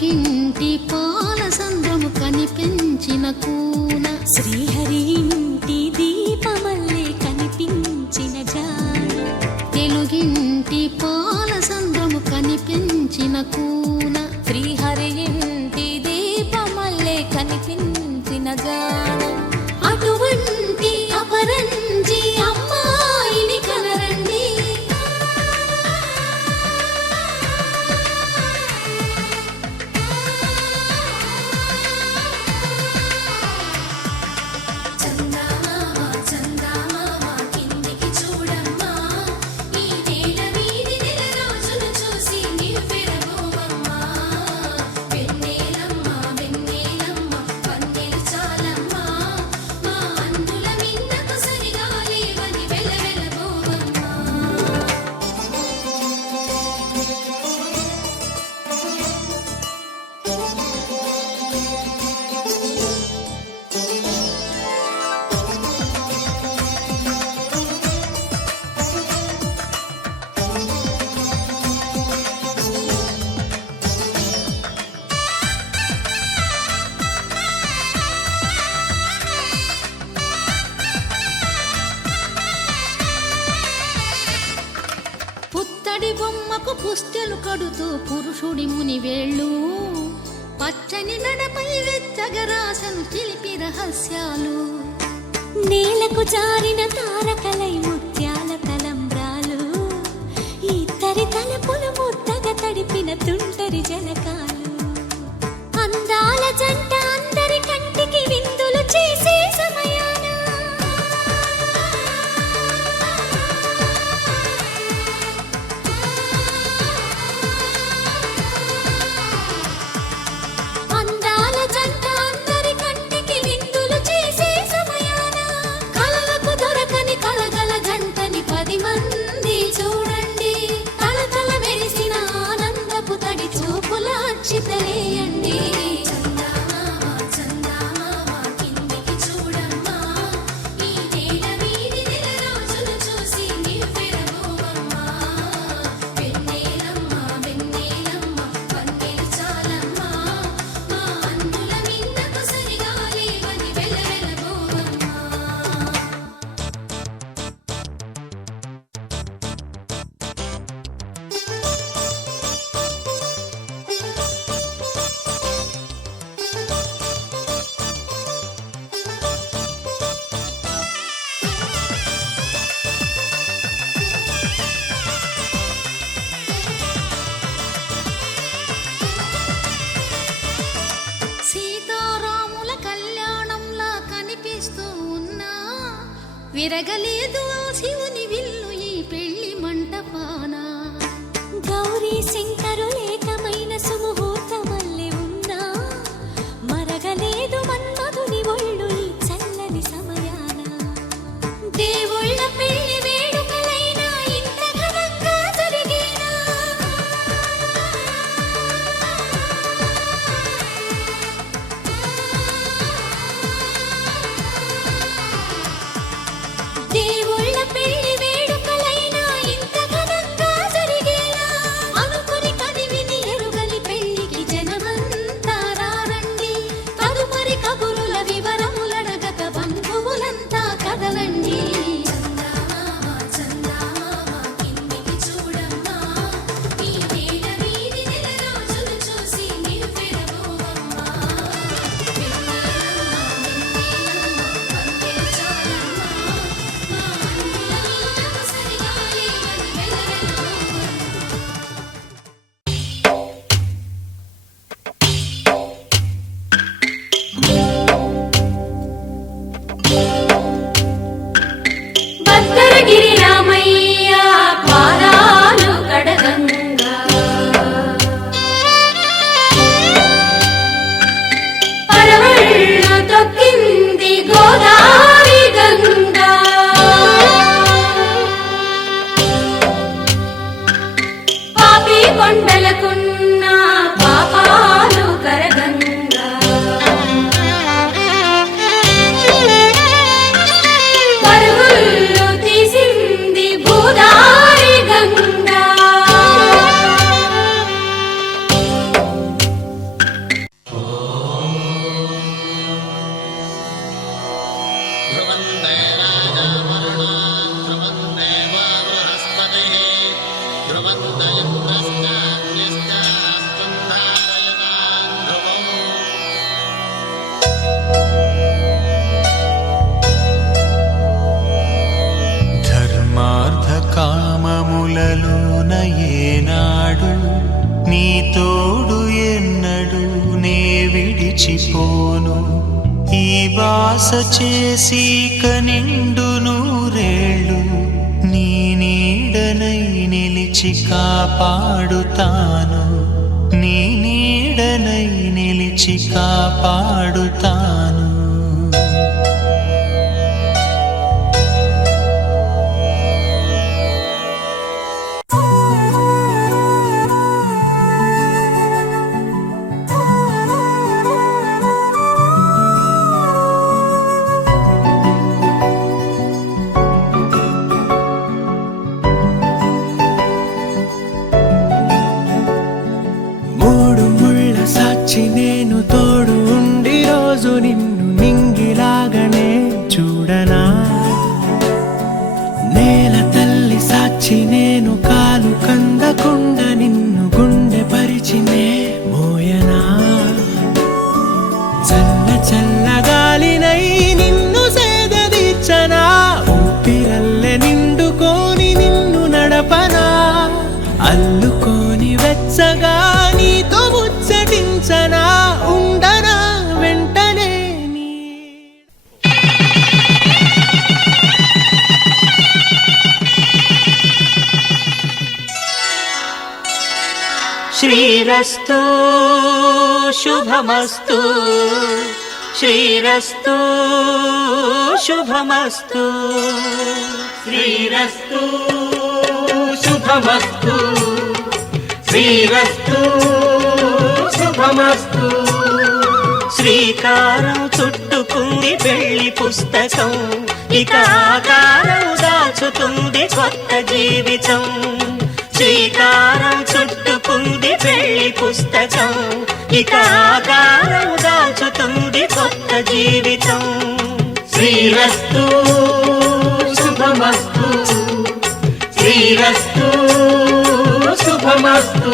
తెలుగింటి పాల సంద్రము కనిపించిన కూన శ్రీహరి ఇంటి దీపమల్లే కనిపించిన జాన తెలుగింటి పాల సంద్రము కనిపించిన కూన శ్రీహరి ఇంటి దీపమల్లే కనిపించిన జాన అటువంటి అపరంజి అమ్మాయిని కనరండి చందమామ చందమామ కిందికి చూడమ్మా ఈ నేల వీధి నెల రోజులు చూసి నివ్వెరబోవమ్మా వెన్నెలమ్మ వెన్నెలమ్మ వన్నెలు చాలమ్మా మా అన్నుల మిన్నకు సరిగా లేవని వెలవెలబోవమ్మా పుత్తడి బొమ్మకు పుస్తెలు కడుతూ పురుషుడి ముని వేళ్ళు పచ్చని మెడపై వెచ్చగరాసను చిలిపి రహస్యాలు నేలకు జారిన తారకలై ముత్యాల తలంబ్రాలు ఇద్దరి తలపులు ముద్దగా తడిపిన తుంటరి జలకాలు అందాల జంట అందరి కంటికి విందులు చేసే సమయాన అందాల జంట అందరి కంటికి విందులు చేసే సమయాన కలలకు దొరకని కలగల జంటని 10 మంది చూడండి తలతల మెరిసిన ఆనందపు తడి చూపుల అచ్చితలేయండి చందమామ చందమామ కిందికి చూడమ్మా ఈ నేల వీధి నెల రోజులు చూసి నివ్వెరబోవమ్మా వెన్నెలమ్మ వెన్నెలమ్మ వన్నెలు చాలమ్మా మా అన్నుల మిన్నకు సరిగా లేవని వెలవెలబోవమ్మా సీతారాముల కళ్యాణంలా కనిపిస్తూ ఉన్నా విరగలేదు ఆ శివుని విల్లు ఈ పెళ్లి మంటపాన గౌరీ శంకరులేకమైన సుముహూర్తమల్లె ఉన్నా మరగలేదు మన్మధుని ఒళ్ళు ఈ చల్లని సమయాన దేవుళ్ళ పెళ్లి వేడుకలైనా ఇంత ఘనంగా జరిగేనా దేవుళ్ళ పెళ్లి వేడుకలైనా విడిచిపోను ఈ వాస చేసి కనిండు నూరేళ్ళు నీ నీడనై నిలిచి కాపాడుతాను నీ నీడనై నిలిచి కాపాడుతాను నేను తోడు ఉండి రోజు నిన్ను నింగిలాగనే చూడనా నేల తల్లి సాక్షి నేను కాలు కందకుండా నిన్ను గుండె పరిచినే మోయనా చల్ల చల్లగాలినై నిన్ను సేదదీర్చనా ఊపిరల్లె నిండుకోని నిన్ను నడపనా అల్లుకోని వెచ్చగా నీతో ముచ్చటించనా ఉండనా వెంటనే నీ శ్రీరస్తు శుభమస్తు శ్రీరస్తు శుభమస్తు శ్రీరస్తు శుభమస్తు శ్రీరస్తు శుభమస్తు శ్రీకారం చుట్టుకుంది పెళ్లి పుస్తకం ఇక ఆకారం దాచుతుంది కొత్త జీవితం శ్రీకారం చుట్టుకుంది పెళ్లి పుస్తకం ఇక ఆకారం దాచుతుంది కొత్త జీవితం శ్రీరస్తు శుభమస్తు శ్రీరస్తు శుభమస్తు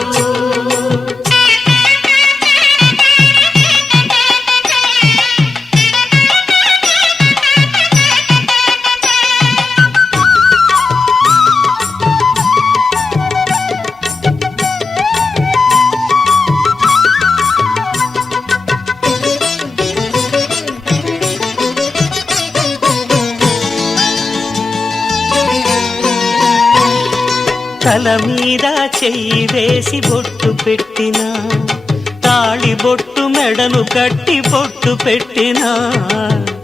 తల మీద చెయ్యి వేసి బొట్టు పెట్టినా తాళి బొట్టు మెడను కట్టి బొట్టు పెట్టినా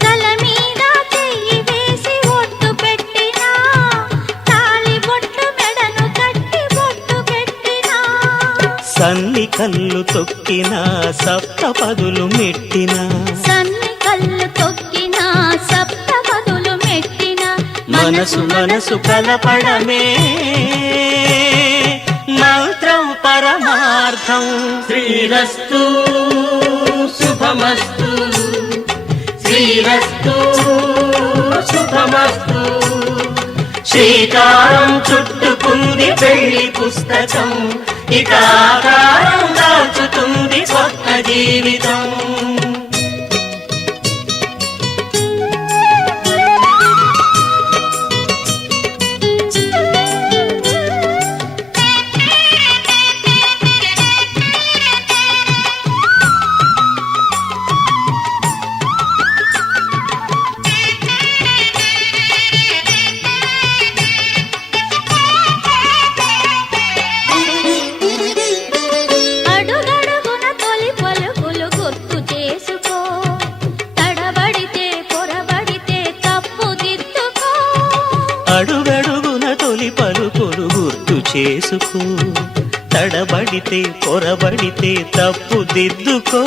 తల మీద చెయ్యి వేసి బొట్టు పెట్టినా తాళి బొట్టు మెడను కట్టి బొట్టు పెట్టినా సన్ని కళ్ళు తొక్కినా సప్త పదులు మెట్టినా సన్ని కళ్ళు తొక్కినా సప్త పదులు మెట్టినా మనసు మనసు కలపడమే మంత్రం పరమార్థం శ్రీరస్తు శుభమస్తు శ్రీరస్తు శుభమస్తు శ్రీకారం చుట్టుకుంది పెళ్లి పుస్తకం ఇక ఆకారం దాచుతుంది కొత్త జీవితం అడుగడుగున తొలి పలుకులు గుర్తు చేసుకో తడబడితే పొరబడితే తప్పు దిద్దుకో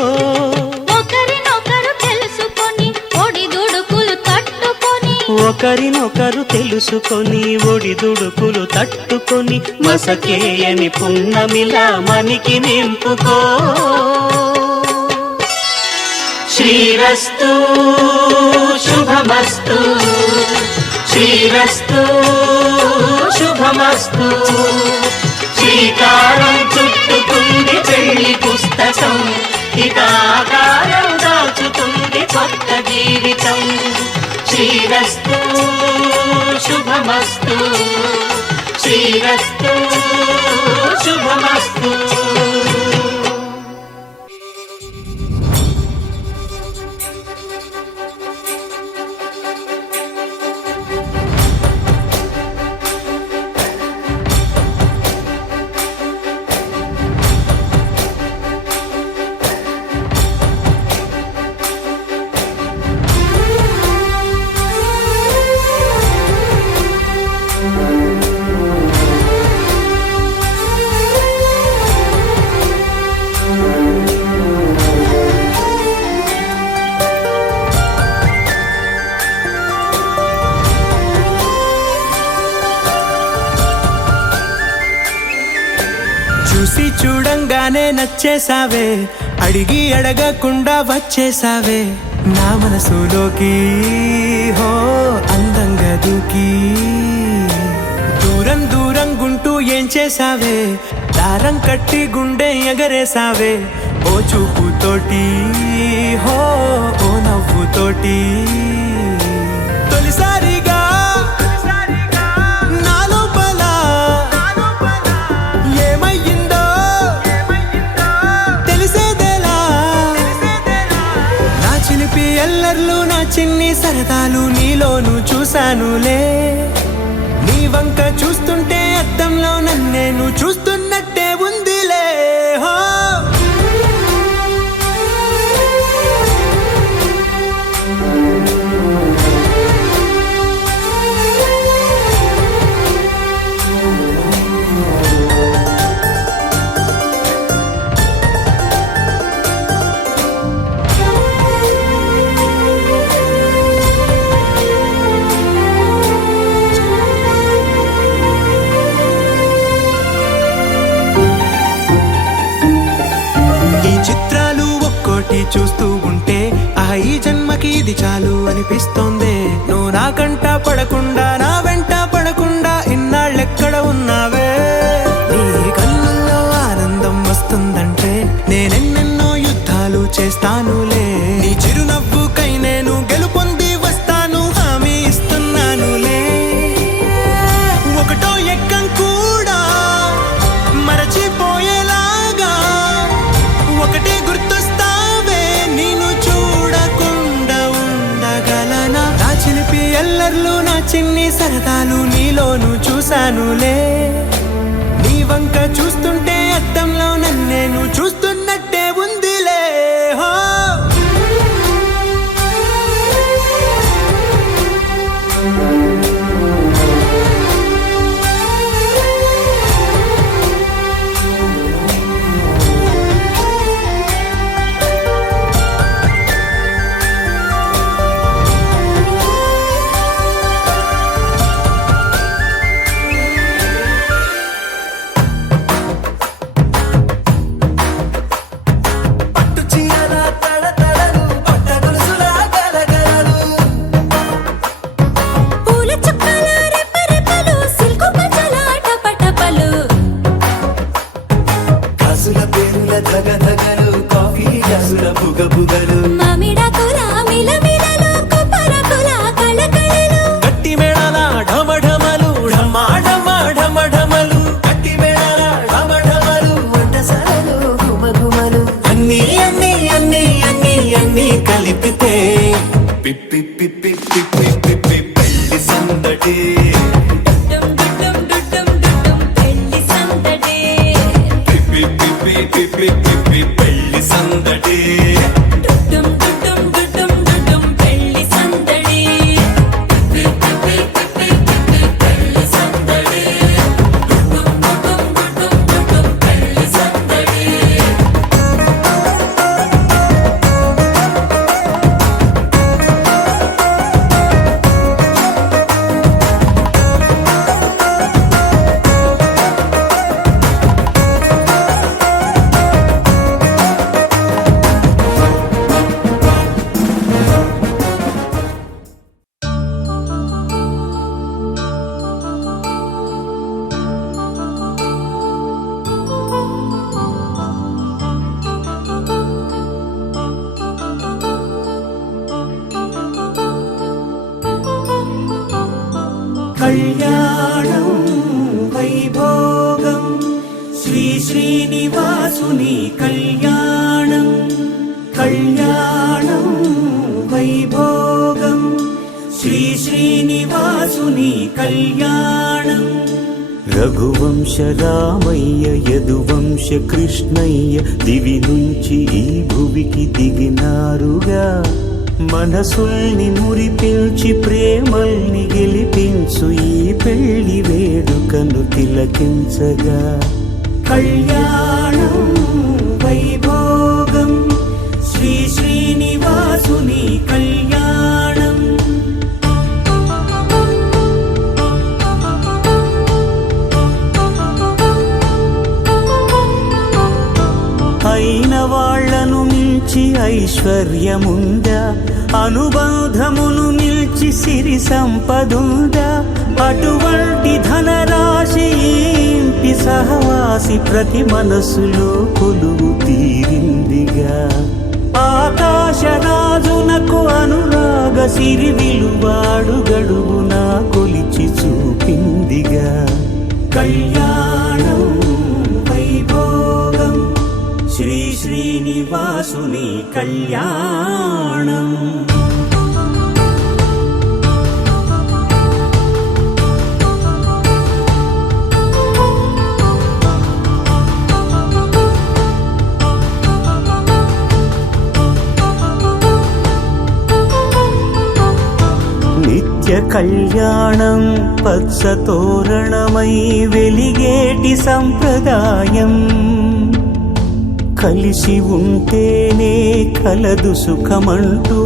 ఒకరినొకరు తెలుసుకొని ఒడిదుడుకులు తట్టుకొని ఒకరినొకరు తెలుసుకొని ఒడిదుడుకులు తట్టుకొని మసకేయని పున్నమిలా మనికి నింపుకో శ్రీరస్తు శుభమస్తు శ్రీరస్తు శుభమస్తు శ్రీకారం చుట్టుకుంది పెళ్లి పుస్తకం ఇక ఆకారం దాచుతుంది కొత్త జీవితం శ్రీరస్తు శుభమస్తు శ్రీరస్తు శుభమస్తు చూడగానే నచ్చేసావే, అడిగి అడగకుండా వచ్చేసావే నా మనసులోకి, హో అందంగా దూకి. దూరం దూరం గుంటూ ఏం చేసావే, దారం కట్టి గుండె ఎగరేసావే ఓ చూపుతోటి, హో ఓ నవ్వుతోటి. తొలిసారిగా నా లోపల ఏమయ్యిందో తెలిసేదేలా. నా చిలిపి ఎల్లర్లు నా చిన్ని సరదాలు నీలోను చూశానులే. నీ వంక చూస్తుంటే అద్దంలో నన్నేను చూస్తున్నట్టే ఉందిలే. హో చూస్తూ ఉంటే ఈ జన్మకి ఇది చాలు అనిపిస్తోంది. నువ్వు నా కంట పడకుండా నా వెంట పడకుండా ఇన్నాళ్ళెక్కడ ఉన్నావే. నీ కళ్ళల్లో ఆనందం వస్తుందంటే నేనెన్నెన్నో యుద్ధాలు చేస్తానులే. నీ చిరునవ్వుకై నేను గెలుపొంది వస్తాను హామీ ఇస్తున్నానులే. ఒకటో ఎక్కం కూడా మరచిపోయేలాగా ఒకటే గుర్తొస్తా ఎల్లర్లు నా చిన్ని సరదాలు నీలోను చూశానులే. నీ వంక చూస్తుంటే అద్దంలో నన్నేను చూస్తున్నట్టే ఉందిలే. హో పెళ్లి సందడి పెళ్లి సందడి కళ్యాణం వైభోగం శ్రీ శ్రీనివాసుని కళ్యాణం. కళ్యాణం వైభోగం శ్రీ శ్రీనివాసుని కళ్యాణం. రఘువంశ రామయ్య యదువంశ కృష్ణయ్య దివి నుంచి ఈ భువికి దిగినారుగా. మనసుల్ని మురిపించి ప్రేమల్ని గెలిపించు ఈ పెళ్లి వేడుకను తిలకించగా. కళ్యాణం వైభోగం శ్రీ శ్రీనివాసుని కళ్యాణం. ఐశ్వర్యముందా అనుబంధమును నిల్చి సిరి సంపదుందా అటువంటి ధనరాశి ఇంటి సహవాసి ప్రతి మనసులో కొలువు తీరిందిగా ఆకాశరాజునకు అనురాగ సిరి విలువాడు గడువునా కొలిచి చూపిందిగా కళ్యాణం వైభోగం శ్రీ శ్రీనివాసుని కళ్యాణం నిత్య కళ్యాణం పచ్చ తోరణమై వెలిగేటి సంప్రదాయం కలిసి ఉంటేనే కలదు సుఖమంటూ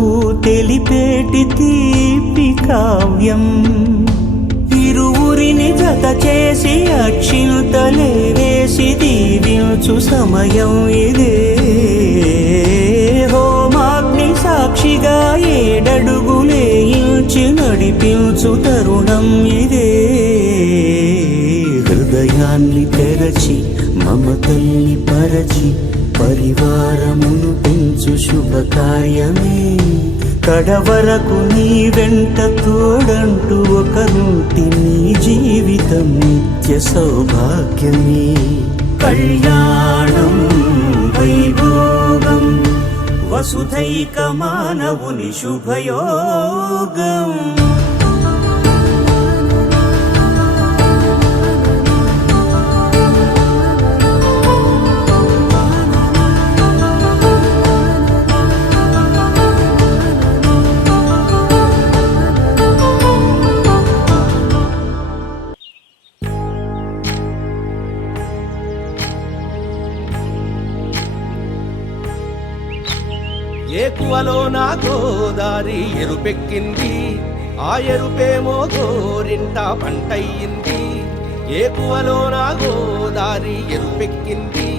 తెలిపేటి తీపి కావ్యం ఇరువురిని జత చేసి అక్షింతలే వేసి దీవించు సమయం ఇదే హోమాగ్ని సాక్షిగా ఏడడుగులే ఇంచి నడిపించు తరుణం ఇదే హృదయాన్ని తెరచి మమతల్ని పరచి పరివారమును పెంచు శుభకార్యమే కడవరకు నీ వెంట తోడంటూ ఒకరుంటి నీ జీవితం నిత్య సౌభాగ్యమే కళ్యాణం వైభోగం వసుధైక మానవుని శుభయోగం ఏకువలో నా గోదారి ఎరుపెక్కింది ఆ ఎరుపేమో గోరింట పంటయ్యింది ఏకువలో నా గోదారి ఎరుపెక్కింది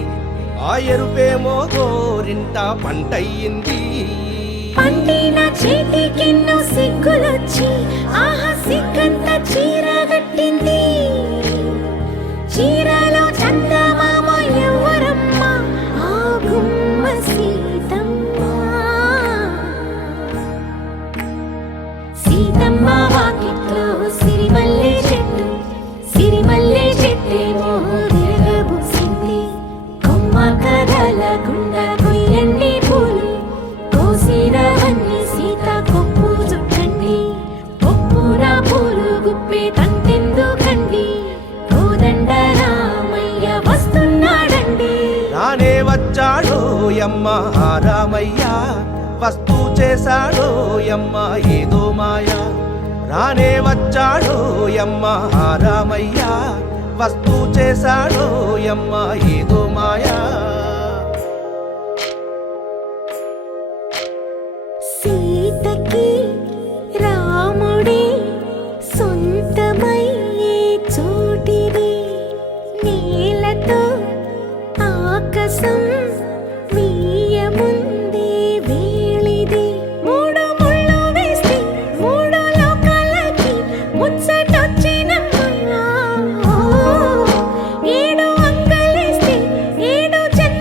ఆ ఎరుపేమో గోరింట పంటయ్యింది పండిన చేతికెన్నో సిగ్గులొచ్చి ఆహా సిగ్గంత చీరగట్టింది చీరలో చందమామ ఎవరమ్మ ఆ గుమ్మ సీతమ్మ సీతమ్మ వాకిట్లో సిరిమల్లె చెట్టేమో తిరగబూసింది కొమ్మ కదల గుండా కొయ్యండి పూలు కోసినవన్నీ సీత కొప్పు చుట్టండి కొప్పున పూలు గుప్పే తంతెందుకండి కోదండ రామయ్య వస్తున్నాడండి రానే వచ్చాడో యమ్మ ఆ రామయ్య వస్తూ చేశాడో యమ్మ ఏదో మాయ రానే వచ్చాడో యమ్మ ఆ రామయ్య వస్తూ చేశాడో యమ్మ ఏదో మాయా సీతకి రాముడే సొంతమయ్యే చోటిది నేలతో ఆకాశం వీయముందే వేళిది మూడు ముళ్ళు వేస్తే మూడు లోకాలకి ముచ్చటొచ్చినమ్మా ఏడు అంగలేస్తే ఏడు జన్మ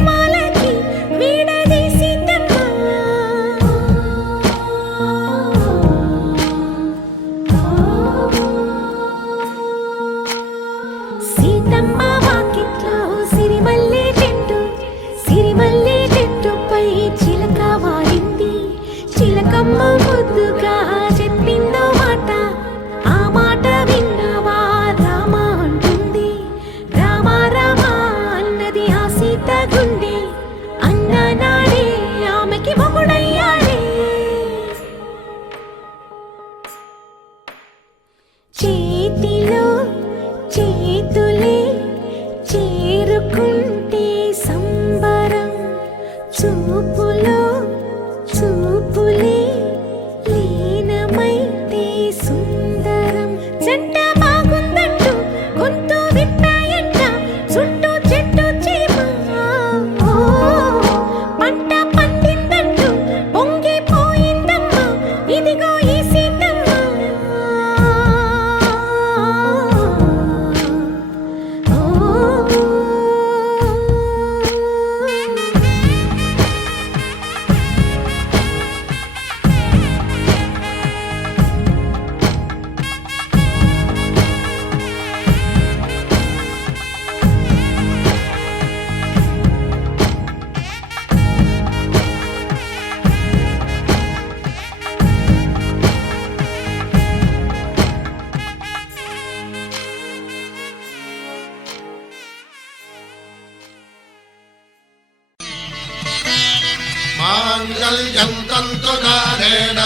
మాంగళ్యం తంతునానేన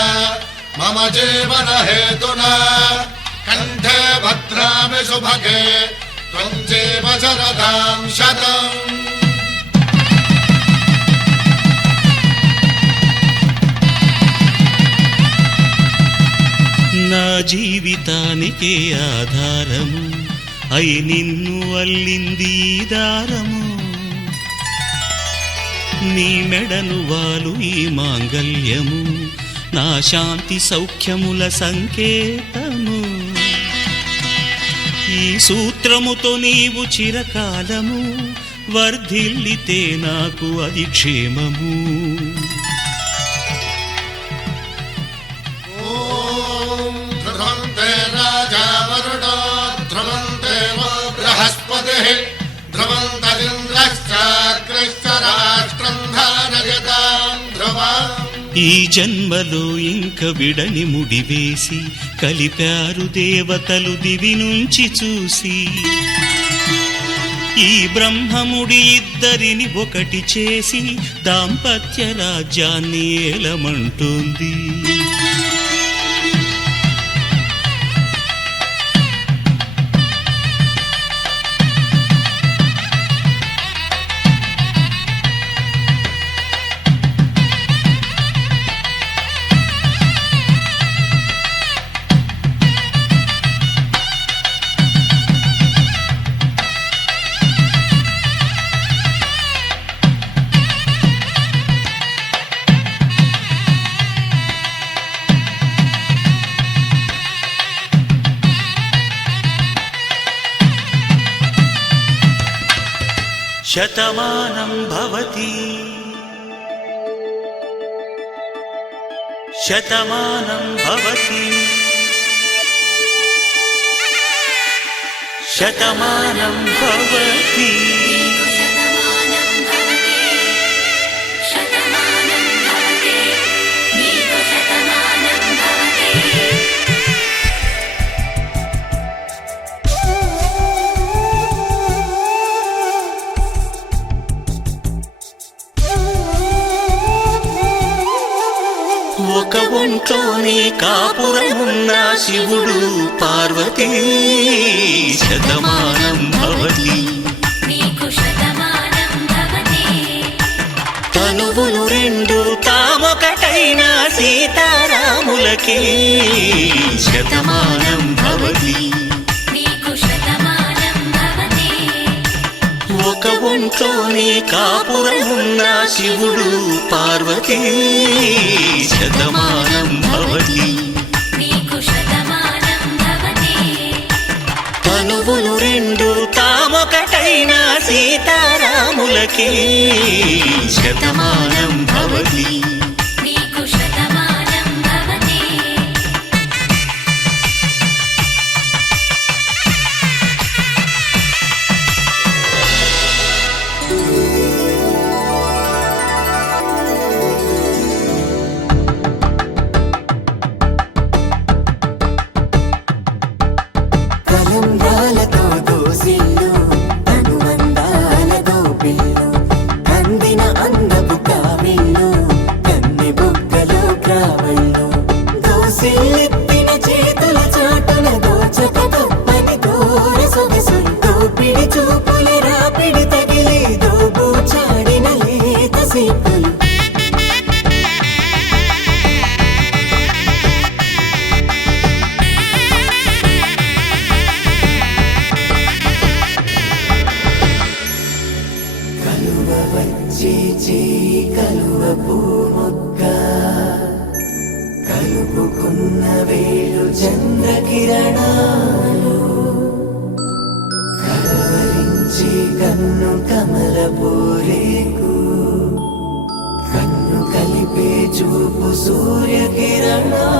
మమ జీవన హేతునా కంఠే భద్రామి శుభగే త్వం జీవ శరదాం శతం. నా జీవితానికే ఆధారము అయి నిన్ను అల్లింది ఈ దారము. నీ మెడను వాలు ఈ మాంగళ్యము నా శాంతి సౌఖ్యముల సంకేతము. ఈ సూత్రముతో నీవు చిరకాలము వర్ధిల్లితే నాకు అది క్షేమము. ఈ జన్మలో ఇంక విడని ముడివేసి కలిపారు దేవతలు దివి నుంచి చూసి. ఈ బ్రహ్మముడి ఇద్దరిని ఒకటి చేసి దాంపత్య రాజ్యాన్ని ఏలమంటుంది. శతమానం భవతి శతమానం భవతి శతమానం భవతి. ఒక ఒంట్లోనే కాపురమున్న శివుడు పార్వతీ శతమానం భవతి. తనువులు రెండు తామొకటైన సీతారాములకి శతమానం భవతి. ఒక ఒంట్లోనే కాపురమున్న శివుడు పార్వతీ శతమానం భవతి. తనువులు రెండు తామొకటైన సీతారాములకి శతమానం భవతి. తలంబ్రాలతో దోసిల్లు అనుబంధాలతో పిల్లు అందిన అందపు కావిళ్ళు కన్నె బుగ్గలో క్రావళ్ళు దోసిల్లెత్తిన చేతుల చాటున దోచక తప్పని దూర సొగసులు దోపిడి చూపుల రాపిడి తగిలి దోబూచాడిన లేత సీపులు కలువ పూముక్క కలుపుకున్న వేలు చంద్రకిరణాలు కలవరించి కన్ను కమల పూరేకు కన్ను కలిపే చూపు సూర్యకిరణాలు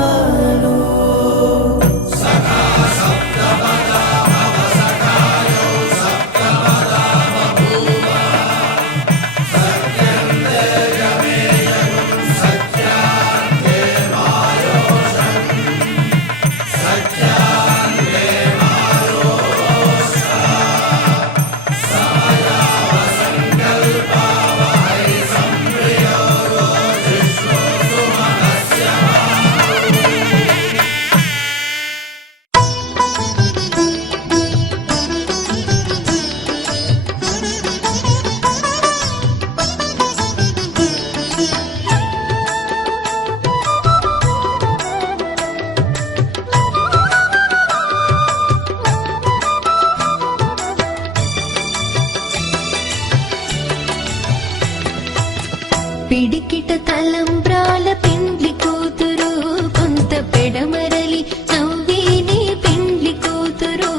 పిడికిట తలంబ్రాల పెండ్లి కూతురు కొంత పెడమరలి నవ్వేని పెండ్లి కూతురు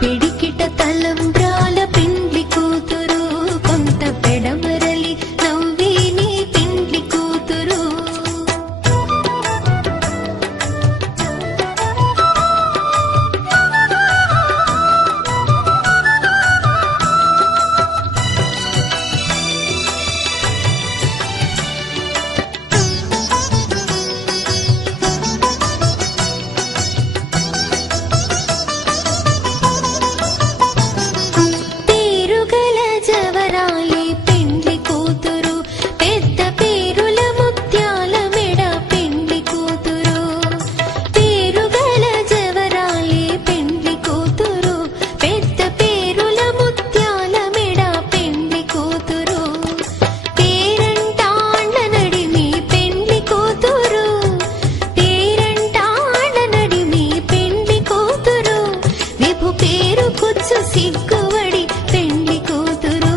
పిడికిట తలంబ్రాల పెండ్లి కూతురు కొంత పెడమరలి నవ్వేని పెండ్లి కూతురు పేరుగల జవరాయి పెండ్లి కూతురు పెద్ద పేరుల ముత్యాల మెడ పెండ్లి కూతురు పేరుగల జవరాయి పెండ్లి కూతురు పెద్ద పేరుల ముత్యాల మెడ పెండ్లి కూతురు పేరంటాండ నడిమి పెండ్లి కూతురు పేరంటాండ నడిమి పెండ్లి కూతురు విభు పేరు కుచ్చు సిగ్గువడి పెండ్లి కూతురు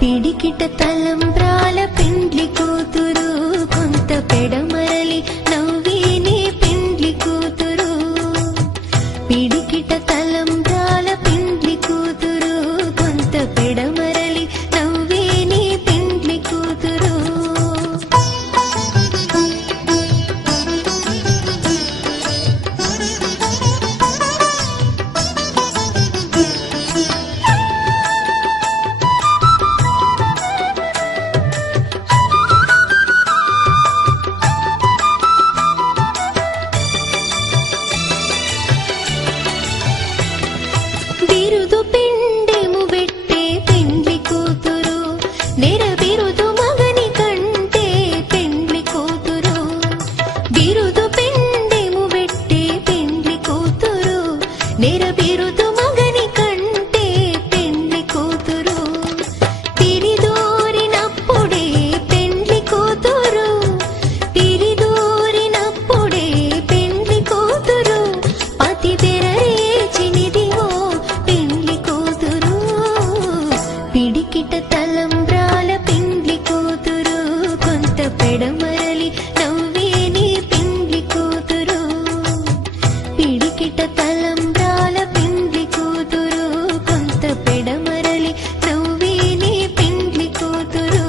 పిడికిట తలంబ్రాల పెండ్లి కూతురు కొంత పెడమరలి నవ్వేని పెండ్లి కూతురు పిడికిట తలంబ్రాల పెండ్లి కూతురు కొంత పెడమరలి నవ్వేని పెండ్లి కూతురు బిరుదు పిండెము పెట్టే పెండ్లి కూతురు నెర బిరుదు మగని కంటే పెండ్లి కూతురు బిరుదు పిండెము పెట్టే పెండ్లి కూతురు నెర బిరుదు మగని కంటే పెండ్లి కూతురు తిరిదోరినప్పుడే పెండ్లి కూతురు తిరిదోరినప్పుడే పెండ్లి కూతురు పతి తెరరేచినిదివో పెండ్లి కూతురు పిడికిట తలంబ్రాల పెండ్లి కూతురు కొంత పెడమరలి నవ్వేని పెండ్లి కూతురు పిడికిట తలంబ్రాల పెండ్లి కూతురు కొంత పెడమరలి నవ్వేని పెండ్లి కూతురు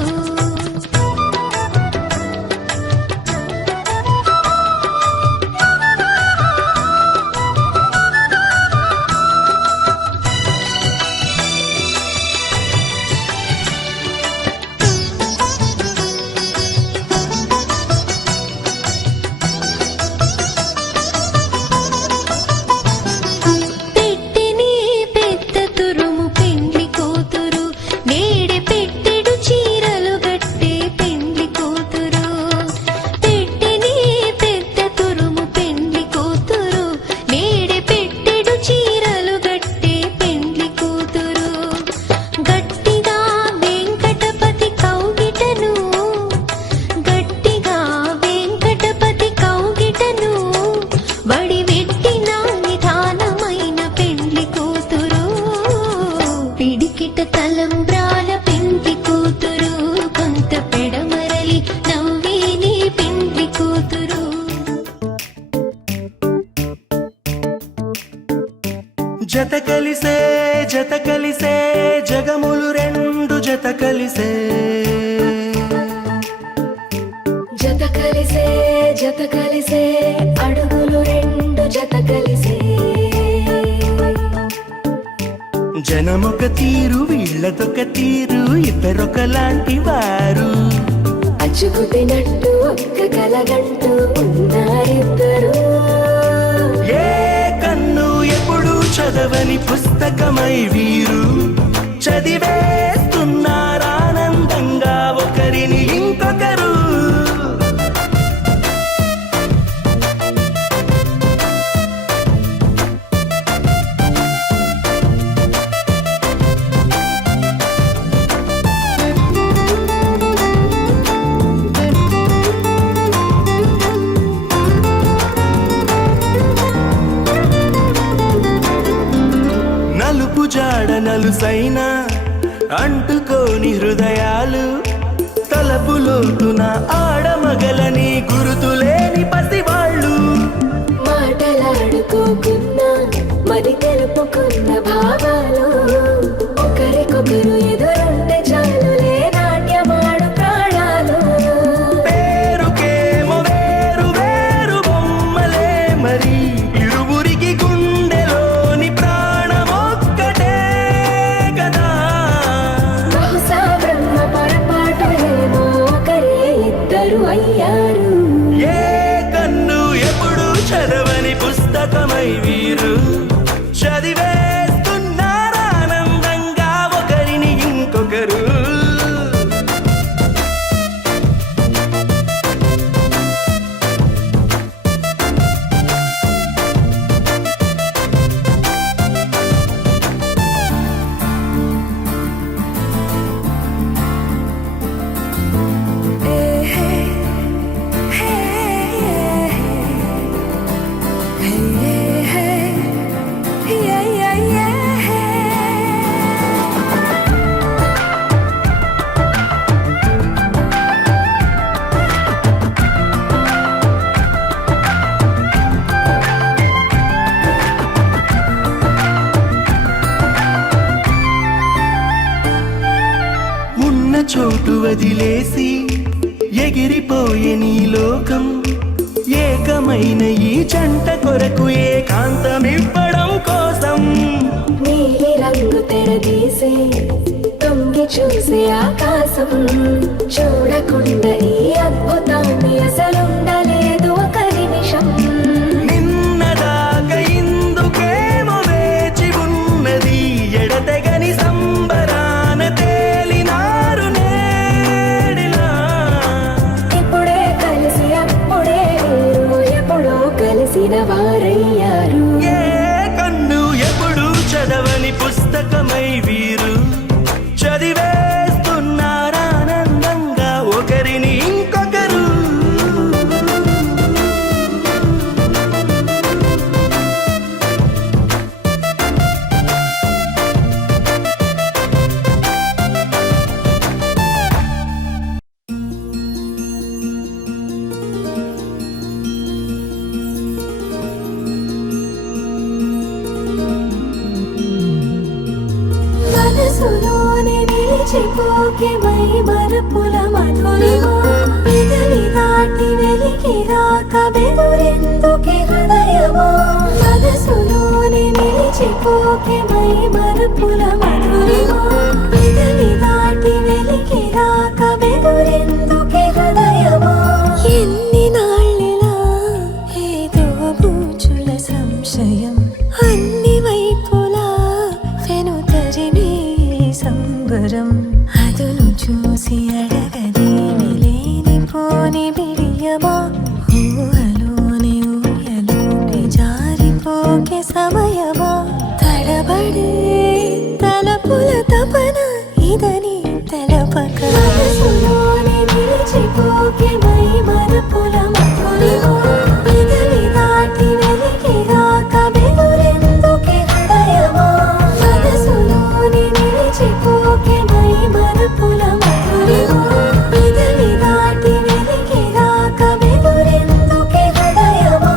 పెట్టెని పెద్ద తురుము పెండ్లి కూతురు నేడే పెట్టెడు చీరలు గట్టే పెండ్లి కూతురు పెట్టెని పెద్ద తురుము పెండ్లి కూతురు నేడే పెట్టెడు చీరలు గట్టే పెండ్లి కూతురు గట్టిగా వెంకటపతి కౌగిటను గట్టిగా వెంకటపతి కౌగిటను వడివెట్టిన నిధానమైన పెండ్లి కూతురు పిడికిట తలంబ్రాల పెండ్లి కూతురు కొంత పెడమరలి నవ్వేని పెండ్లి కూతురు జత కలిసే జగములు రెండు జత కలిసే జత కలిసే అడుగులు రెండు జత కలిసే జనమొక తీరు వీళ్ళదొక తీరు ఇద్దరొకలాంటి వారు అచ్చుకుతినట్టు ఒక్క కలగంటూ ఉన్నారిద్దరు ఏ కన్ను ఎప్పుడు చదవని పుస్తకమై వీరు చదివేస్తున్నారానందంగా ఒకరిని ఇంకొకరు నలుపు జాడ నలుసైన అంటుకోని హృదయాలు వలపులోతున ఆడమగలని గురుతులేని పసివాళ్ళు మాటలాడుకోకున్నా మరి తెలుపుకున్న భావాలు ఒకరికొకరు ఎదురుంటే చాలులే నాట్యమాడు ప్రాణాలు పేరుకేమో వేరు వేరు బొమ్మలే మరి ఇరువురికి గుండెలోని ప్రాణమొక్కటే కదా బహుశా బ్రహ్మ పొరపాటు ఏమో ఒకరే ఇద్దరు అయ్యారు ఏ కన్ను ఎప్పుడు చదవని పుస్తకమై వీరు చదివేస్తున్నారానందంగా ఒకరిని ఇంకొకరు ఉన్న చోటు వదిలేసి ఎగిరిపోయే నీ లోకం ఏకమైన ఈ జంట కొరకు ఏకాంతమివ్వడం కోసం నీలి రంగు తెరదీసే తొంగి చూసే ఆకాశం చూడకుండా ఈ అద్భుతాన్ని అసలుండలేదు ఒక నిమిషం నిన్నదాకా ఇందుకేమో వేచి ఉన్నది ఎడతెగని సంబరాన తేలినారు నేడిలా ఇప్పుడే కలిసి అప్పుడే వీరు ఎప్పుడో కలిసిన వారయ్యారు ఏ కన్ను ఎప్పుడు చదవని పుస్తకమై వీరు చదివేస్తున్నారానందంగా ఒకరిని ఇంకొకరు మనసులోనే నిలిచిపోకే మై మరపుల మధురిమా పెదవి దాటి వెలికి రాక బెదురెందుకే హృదయమా మనసులోనే నిలిచిపోకే మై మరపుల మధురిమా పెదవి దాటి వెలికి రాక బెదురెందుకే హృదయమా ఎన్ని నాళ్ళిలా ఏదో బూచుల సంశయం అన్ని వైపులా వెనుతరినే సంబరం అదును చూసి అడగదేమి లేనిపోని బిడియమా ఊహలోని ఊయలోకి జారిపోకే సమయమా తడబడే తలపుల తపన ఇదని తెలపక మనసులోనే నిలిచిపోకే మై మరపుల మధురిమా పెదవి దాటి వెలికి రాక బెదురెందుకే హృదయమా మనసులోనే నిలిచిపోకే మై మరపుల మధురిమా పెదవి దాటి వెలికి రాక బెదురెందుకే హృదయమా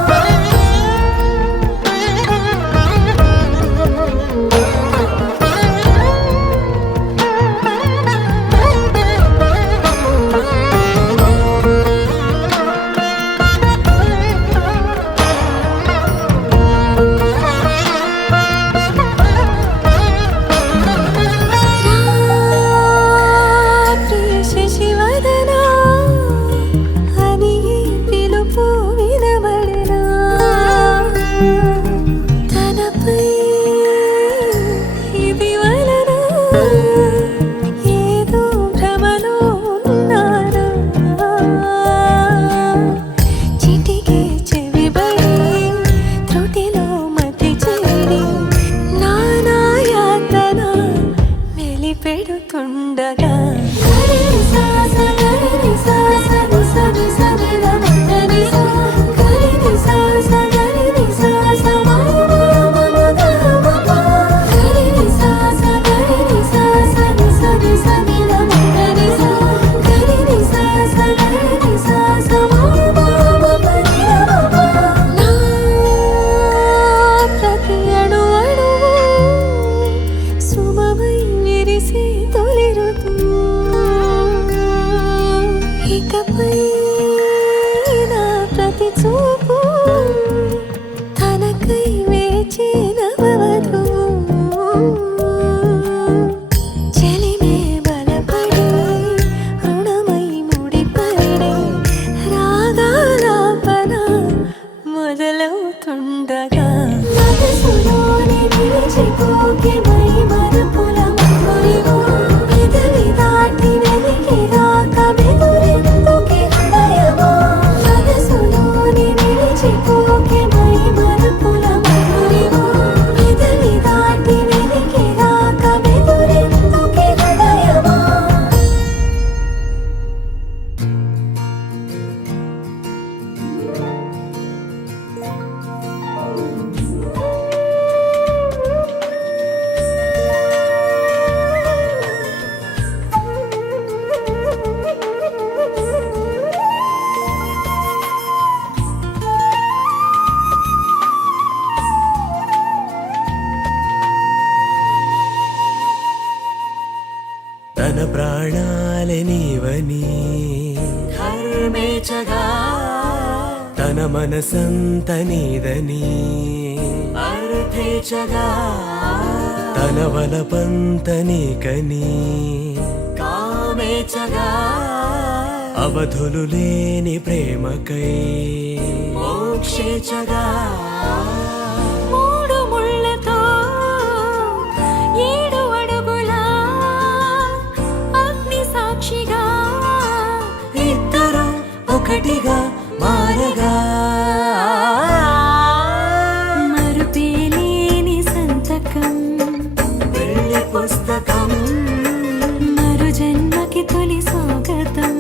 తన ప్రాణాలే నీవని ధర్మేచగా తన మనసంత నీదని అర్థేచగా తన వలపంత నీకని కామేచగా అవధులు లేని ప్రేమకై మోక్షేచగా మూడు ముళ్ళతో 7 అడుగుల అగ్ని సాక్షిగా ఇద్దరు ఒకటిగా మారగా మరుపేలేని సంతకం వెళ్ళి పుస్తకం మరు జన్మకి తొలి స్వాగతం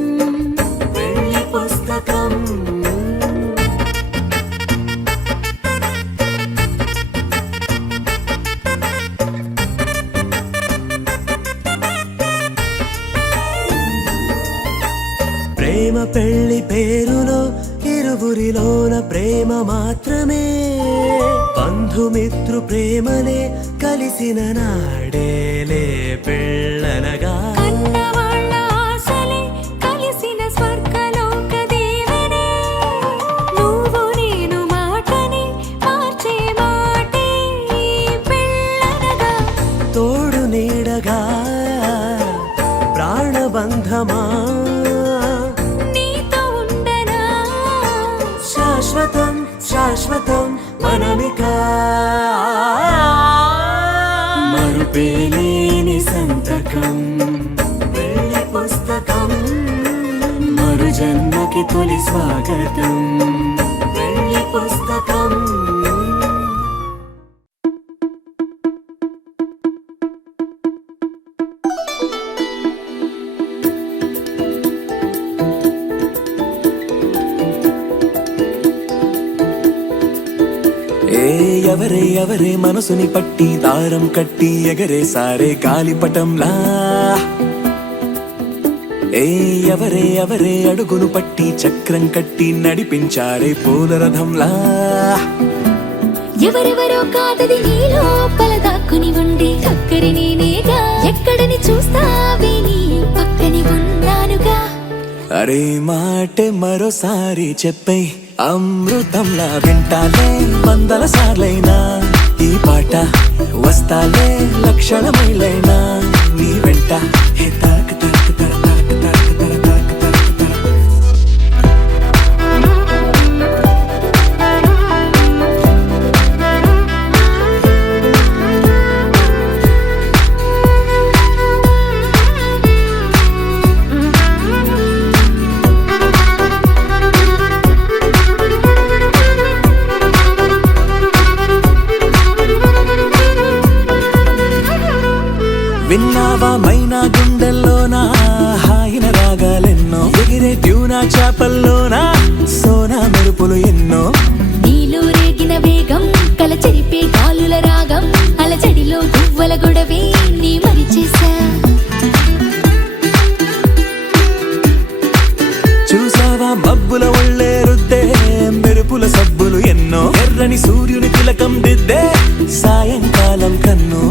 వెళ్ళి పుస్తకం ప్రేమ పెళ్లి పేరులో ఇరువురిలోన ప్రేమ మాత్రమే బంధుమిత్రు ప్రేమలే కలిసిన నాడేలే పెళ్ళనగా కన్నవాళ్ళ ఆశలే కలిసిన స్వర్గలోక దీవెనే నువ్వు నేను మాటని మార్చే మాటే ఈ పెళ్ళనగా తోడు నీడగా ప్రాణబంధమా నీతో ఉండనా శాశ్వతం శాశ్వతం మనమిక మరుపేలేని సంతకం వెళ్ళి పుస్తకం మరు జన్మకి తొలి స్వాగతం వెళ్ళి పుస్తకం ఎవరే ఎవరే మనసుని పట్టి దారం కట్టి ఎగరే సారే గాలిపటంలా ఎవరే ఎవరే అడుగును పట్టి చక్రం కట్టి నడిపించారే పూలరథంలా ఎవరెవరో కాదది నీ లోపల దాక్కుని ఉండే చక్కరి నేనేగా ఎక్కడని చూస్తావే నీ పక్కని ఉన్నానుగా అరే మాటే మరోసారి చెప్పే అమృతంలా వింటాలే 100 సార్లైనా ఈ పాట వస్తాలే 1,00,000 మైలైనా నీ వెంట హే తరక తరక తర తరక తరక తర తరక తరక తర విన్నావా మైనా గుండెల్లోనా హాయిన రాగాలెన్నో ఎగిరే ట్యూనా చేపల్లోనా సోనా మెరుపులు ఎన్నో నీలో రేగిన వేగం కల చెరిపే గాలుల రాగం అలజడిలో గువ్వల గొడవే నీ మరిచేసా చూసావా మబ్బుల ఒళ్ళే రుద్దే మెరుపుల సబ్బులు ఎన్నో ఎర్రని సూర్యుని తిలకం దిద్దే సాయంకాలం కన్ను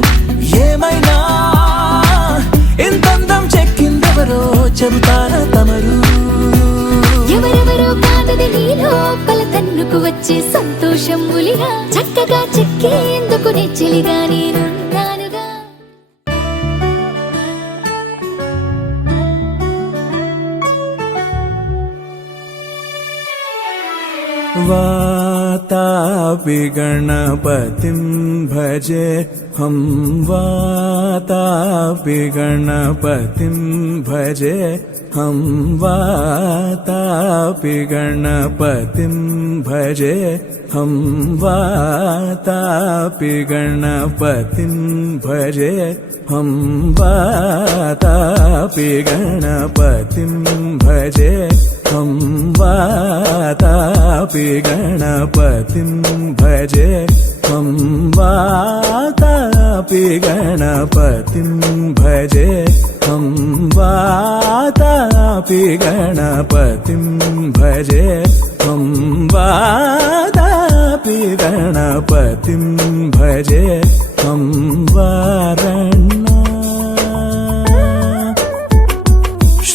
ఏమైనా ఎంతందం చెక్కిందెవరో చెబుతారా తమరు ఎవరెవరో కాదది నీ లోపల తన్నుకు వచ్చే సంతోషం ములిగా చక్కగా చెక్కేందుకు నెచ్చిలిగా నేనున్నానుగా वातापि गणपतिं भजे हम वातापि गणपतिं भजे हम वातापि गणपतिं भजे हम वातापि गणपतिं भजे हम वातापि गणपतिं भजे हम वातापि गणपतिं भजे हम वातापि गणपतिं भजे हम वातापि गणपतिं भजे हम वातापि गणपतिं भजे हम वारणा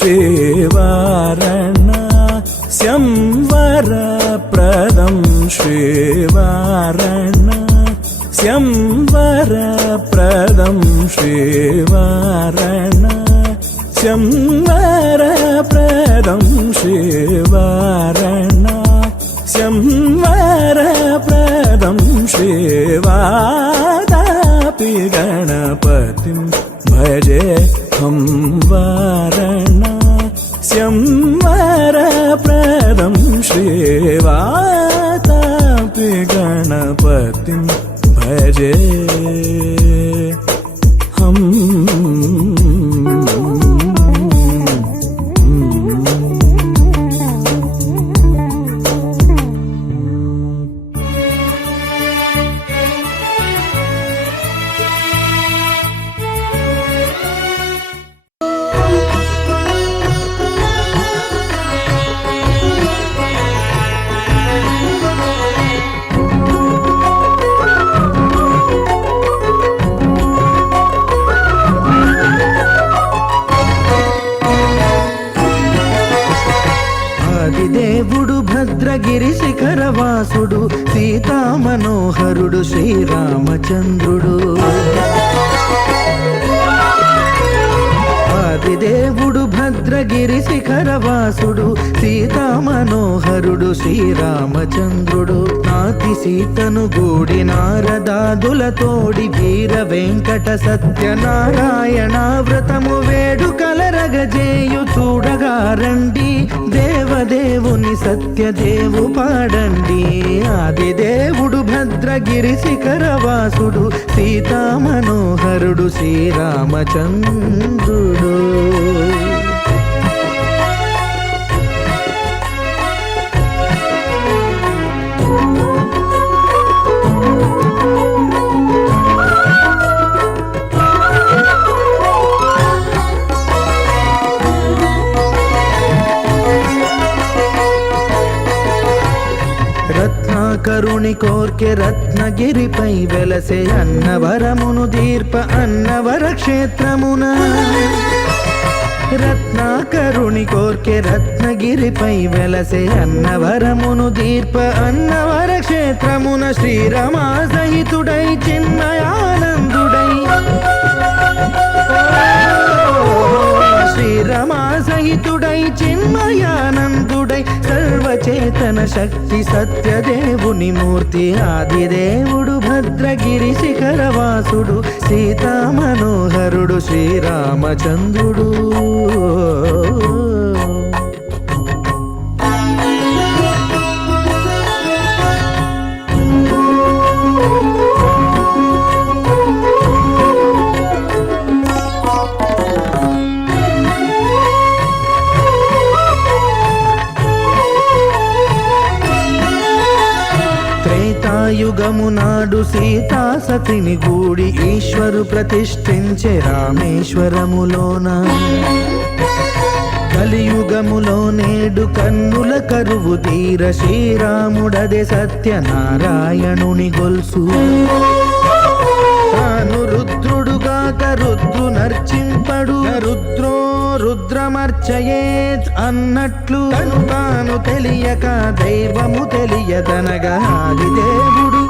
శ్రీవారణ సంవరప్రదం శ్రీవారణ సంవరప్రదం శ్రీవారణ సంవరప్రదం శ్రీవారణ సంవరప్రదం శ్రీవాదాపి గణపతిం భజే హం వారణ సంవరప్రదం శ్రీవాదాపి గణపతిం భజే హం దేవుడు భద్రగిరి శిఖరవాసుడు సీతా మనోహరుడు శ్రీరామచంద్రుడు ఆదిదేవుడు భద్రగిరి శిఖరవాసుడు సీతా మనోహరుడు శ్రీరామచంద్రుడు నాతి సీతను గూడి నారదాదులతోడి వీర వెంకట సత్యనారాయణ వ్రతము వేడుకలరగజేయు చూడగా రండి దేవదేవుని సత్యదేవు పాడండి ఆదిదేవుడు భద్రగిరి శిఖరవాసుడు సీతా మనోహరుడు శ్రీరామచంద్రుడు రత్నాకరుని కోర్కె రత్నగిరిపై వెలసే అన్నవరమును దీర్ప అన్నవర క్షేత్రమున రత్నాకరుని కోర్కె రత్నగిరిపై వెలసే అన్నవరమును దీర్ప అన్నవర క్షేత్రమున శ్రీరమా సహితుడై చిన్మయానందుడై శ్రీరమా సహితుడై చిన్మయానందుడై సర్వచేతన శక్తి సత్యదేవుని మూర్తి ఆదిదేవుడు భద్రగిరి శిఖరవాసుడు సీతా మనోహరుడు శ్రీరామచంద్రుడు త్రేతాయుగము నాడు సీతా సతిని గూడి ఈశ్వరు ప్రతిష్ఠించే రామేశ్వరములోన కలియుగములో నేడు కన్నుల కరువు తీర శ్రీరాముడదే సత్యనారాయణుని గొల్సు తాను రుద్రుడుగాక రుద్రు నర్చింపడు రుద్రో రుద్రమర్చయేత్ అన్నట్లు తను తాను తెలియక దైవము తెలియదనగా ఆదిదేవుడు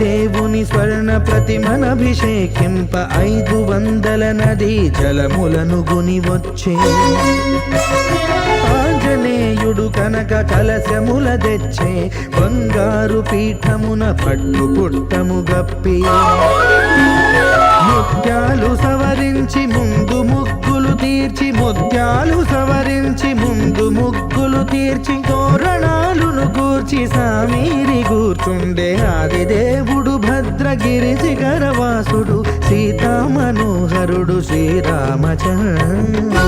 దేవుని స్వర్ణ ప్రతిమనభిషేకింప 500 నదీ జలములను గుని వచ్చే ఆంజనేయుడు కనక కలశముల తెచ్చే బంగారు పీఠమున పట్టు పుట్టము గప్పి ముత్యాలు సవరించి ముందు ముగ్గులు తీర్చి ముత్యాలు సవరించి ముందు ముగ్గులు తీర్చి తోరణాలును కూర్చి సామీరి కూర్చుండే ఆదిదేవుడు భద్రగిరి శిఖరవాసుడు సీతా మనోహరుడు శ్రీరామచంద్రుడు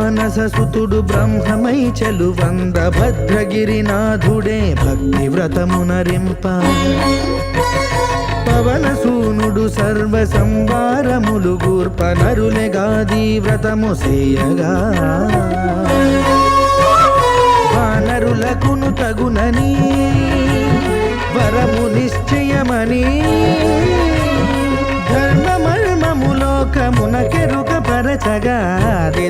మానస సుతుడు బ్రహ్మమై చెలువంద భద్రగిరినాథుడే భక్తి వ్రతమునరింప పవన సూనుడు సర్వ సంవారములు గూర్ప నరులెగాది వ్రతము సేయగా వానరులకును తగునని వరము నిశ్చయమని ధర్మమర్మములోకమునకెరుక పరచగా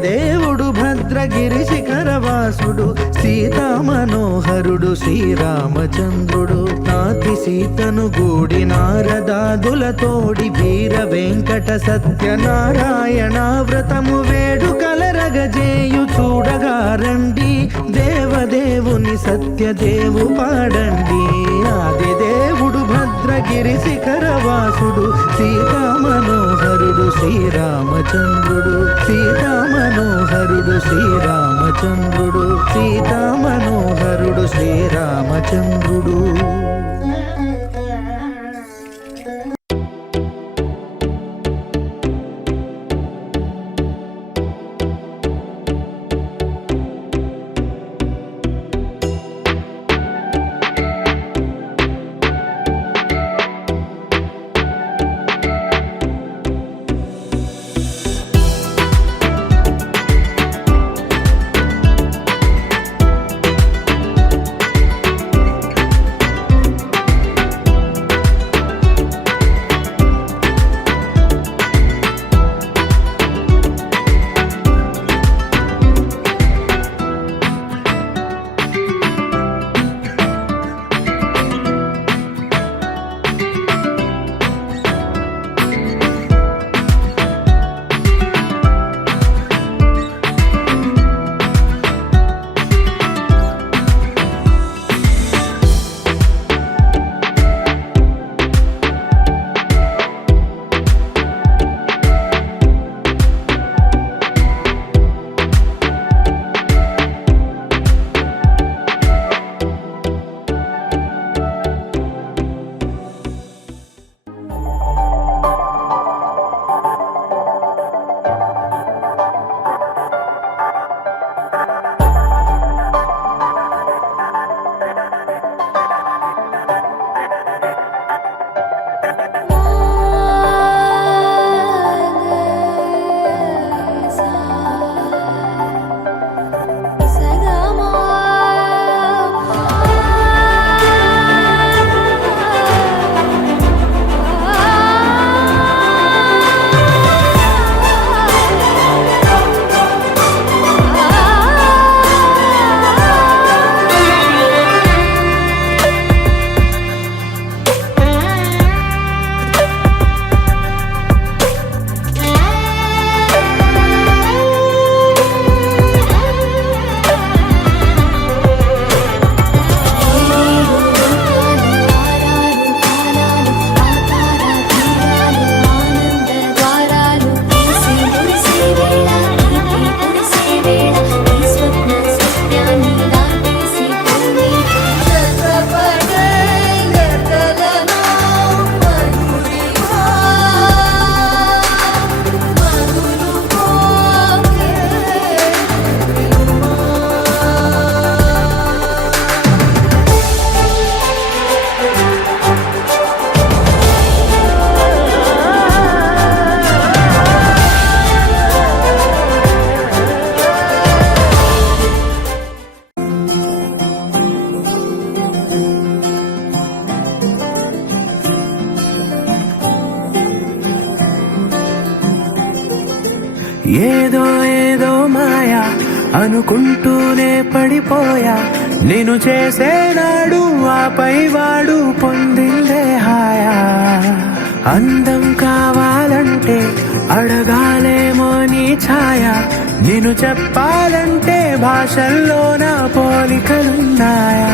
దేవుడు భద్రగిరి శిఖరవాసుడు సీతామనోహరుడు శ్రీరామచంద్రుడు నాతి సీతను గూడి నారదాదులతోడి వీర వెంకట సత్యనారాయణ వ్రతము వేడుకలరగజేయు చూడగా రండి దేవదేవుని సత్యదేవు పాడండి ఆది దేవుడు భద్రగిరి శిఖరవాసుడు సీతామనోహరుడు శ్రీరామచంద్రుడు సీతామనోహరుడు శ్రీరామచంద్రుడు సీతామనోహరుడు శ్రీరామచంద్రుడు. ఏదో ఏదో మాయా అనుకుంటూనే పడిపోయా నేను చేసేనాడు ఆపై వాడు పొందిందే హాయా అందం కావాలంటే అడగాలేమో నీ ఛాయ నేను చెప్పాలంటే భాషల్లో నా పోలికలున్నాయా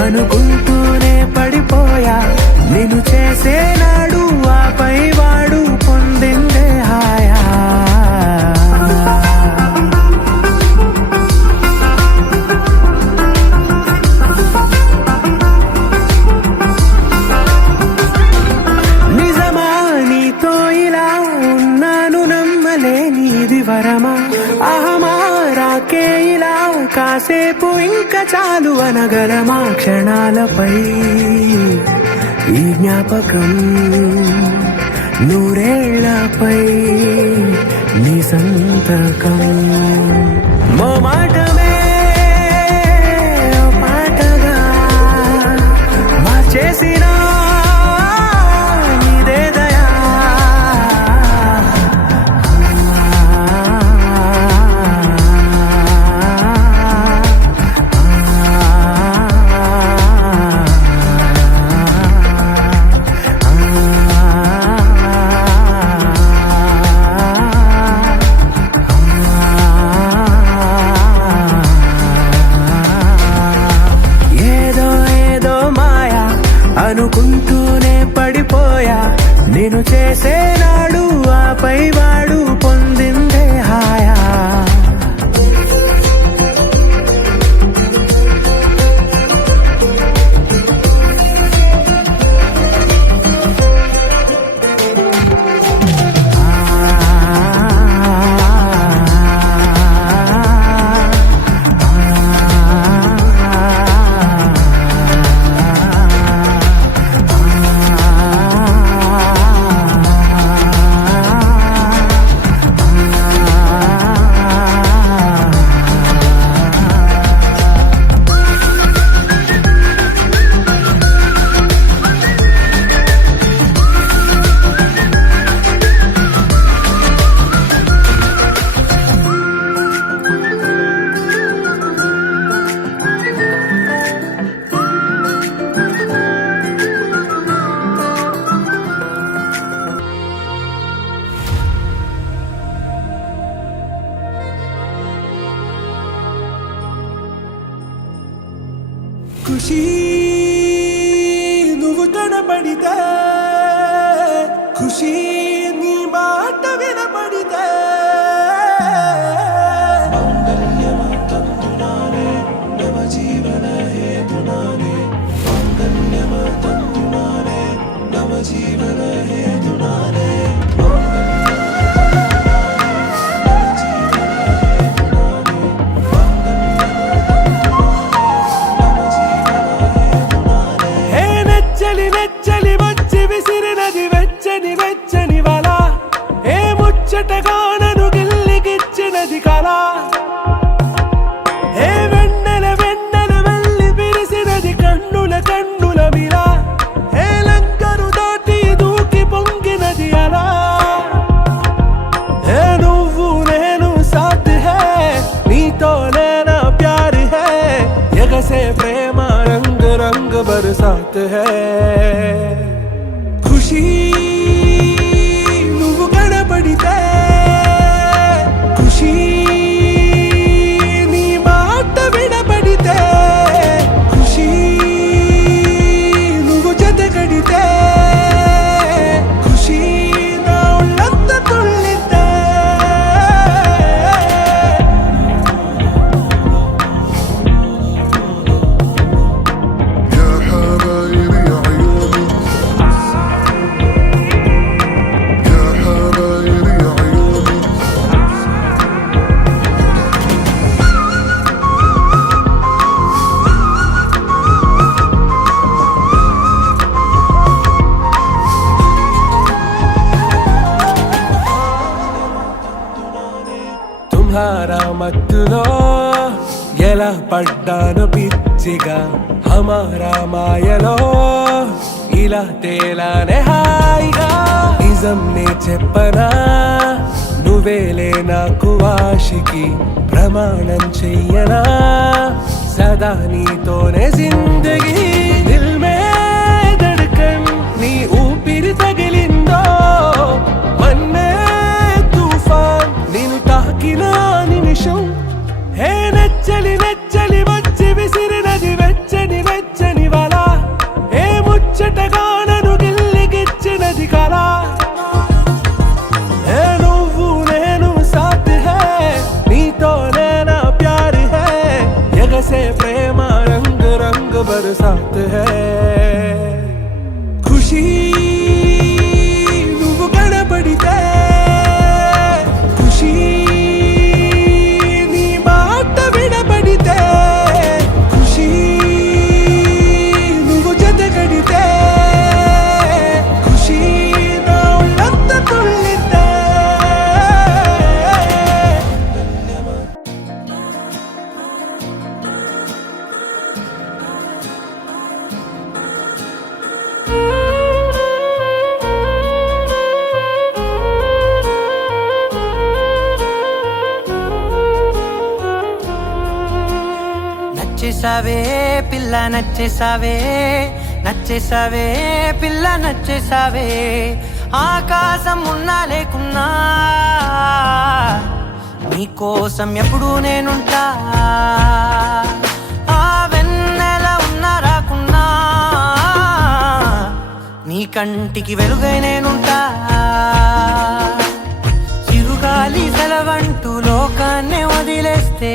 అనుకుంటూ అనుకుంటూనే పడిపోయా నిన్ను చేసేనాడు ఆపై వాడు పొందిందే హాయా నిజమా నీతో ఇలా ఉన్నాను నమ్మలేనిది వరమా అహమారాకే ఇలా కాసేపు ఇంకా చాలు అనగలమా క్షణాలపై ఈ జ్ఞాపకం నూరేళ్లపై నీ సంతకం మోమాటమే ఓ పాటగా మార్చేసిన నీదే దయా ఏదో ఏదో మాయా అనుకుంటూనే పడిపోయా నేను చేసేనాడు ఆపై వాడు పొందిందే హాయా ఖుషి నువ్వు కనబడితే ఖుషి నీ మాట వినబడితే హే నెచ్చలి నెచ్చలి వచ్చి విసిరినది వెచ్చని వెచ్చని వల ఏ ముచ్చటగా నన్ను గిల్లిగిచ్చినది కళ ఏ వెన్నెల వెన్నెల వెళ్ళి విరిసినది కన్నుల కన్నుల మిల ఏ లంకను దాటి దూకి పొంగినది అలా ఏ నువ్వు నేను సాథ్ హే నీతోనే నా ప్యార్ హే ఎగసే ప్రేమ రంగ్ రంగ్ బరసాత్ హే ఖుషి నువ్వు కనబడితే ఖుషి నీ మాట వినబడితే ఖుషి నువ్వు జతగడితే ఖుషి నా ఒళ్ళంత తుళ్ళితే يا حبايب يا عيوني يا حبايب يا عيوني తుమ్హారా మత్తులో ఎలా పడ్డాను పిచ్చిగా హమారా మాయలో ఇలా తేలానే హాయిగా నిజం నే చెప్పనా నువ్వేలే నాకు ఆశికి ప్రమాణం చెయ్యనా సదా నీతోనే జిందగీ దిల్ మే ధడ్కన్ నీ ఊపిరి తగిలిందో మన్నే తుఫాన్ నిన్ను తాకిన నిమిషం హే నెచ్చలి నెచ్చలి వచ్చి విసిరినది వెచ్చని వెచ్చని వల ముచ్చటగా నన్ను గిల్లిగిచ్చినది కళ ఏ నువ్వు నేను సాథ్ హై నీతోనే నా ప్యార్ హై ఎగసే ప్రేమ రంగ్ రంగ్ బరసాత్ హై ఖుషీ నువ్వు కనబడితే ఖుషీ నీ మాట వినబడితే ఖుషీ నువ్వు జతగడితే ఖుషీ నా ఒళ్ళంత తుళ్ళితే నచ్చేసావే పిల్ల నచ్చేసావే నచ్చేసావే పిల్ల నచ్చేసావే ఆకాశం ఉన్నా లేకున్నా నీకోసం ఎప్పుడు నేనుంటా ఆ వెన్నెల ఉన్నా రాకున్నా నీ కంటికి వెలుగై నేనుంటా చిరుగాలి సెలవంటూ లోకాన్నే వదిలేస్తే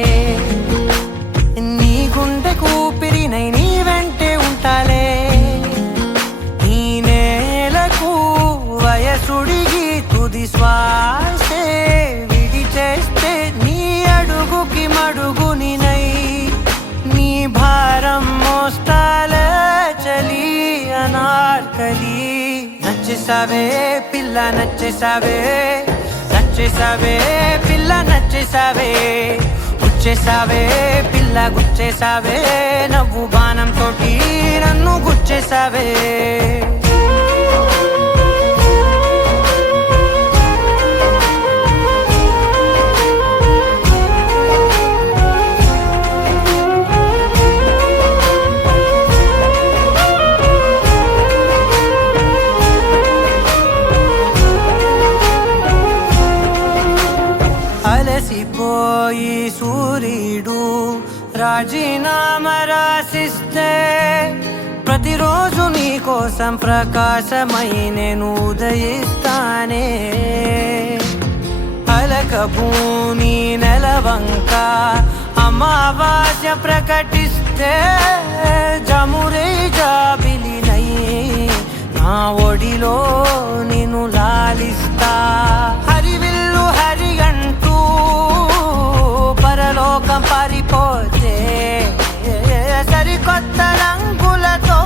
నీ గుండె కూపిరినై నీ వెంటే ఉంటాలే ఈ నేలకు వయసుడిగి తుది శ్వాసే విడిచేస్తే నీ అడుగుకి మడుగునినై నీ భారం మోస్తాలే చలి అనార్కలి నచ్చేసావే పిల్ల నచ్చేసావే నచ్చేసావే పిల్ల నచ్చేసావే గుచ్చేసావే పిల్ల గుచ్చేసావే నవ్వు బాణం తోటి నన్ను గుచ్చేసావే అలసిపోయి సూర్యుడు రాజీనామా రాసిస్తే ప్రతిరోజు నీ కోసం ప్రకాశమై నేను ఉదయిస్తానే అలకభూని నెలవంక అమావాస్య ప్రకటిస్తే జమురే జాబిలినై నా ఒడిలో నిన్ను లాలిస్తా హరివిల్లు హరిగంటూ పరలోకం పారిపోతే సరికొత్త రంగులతో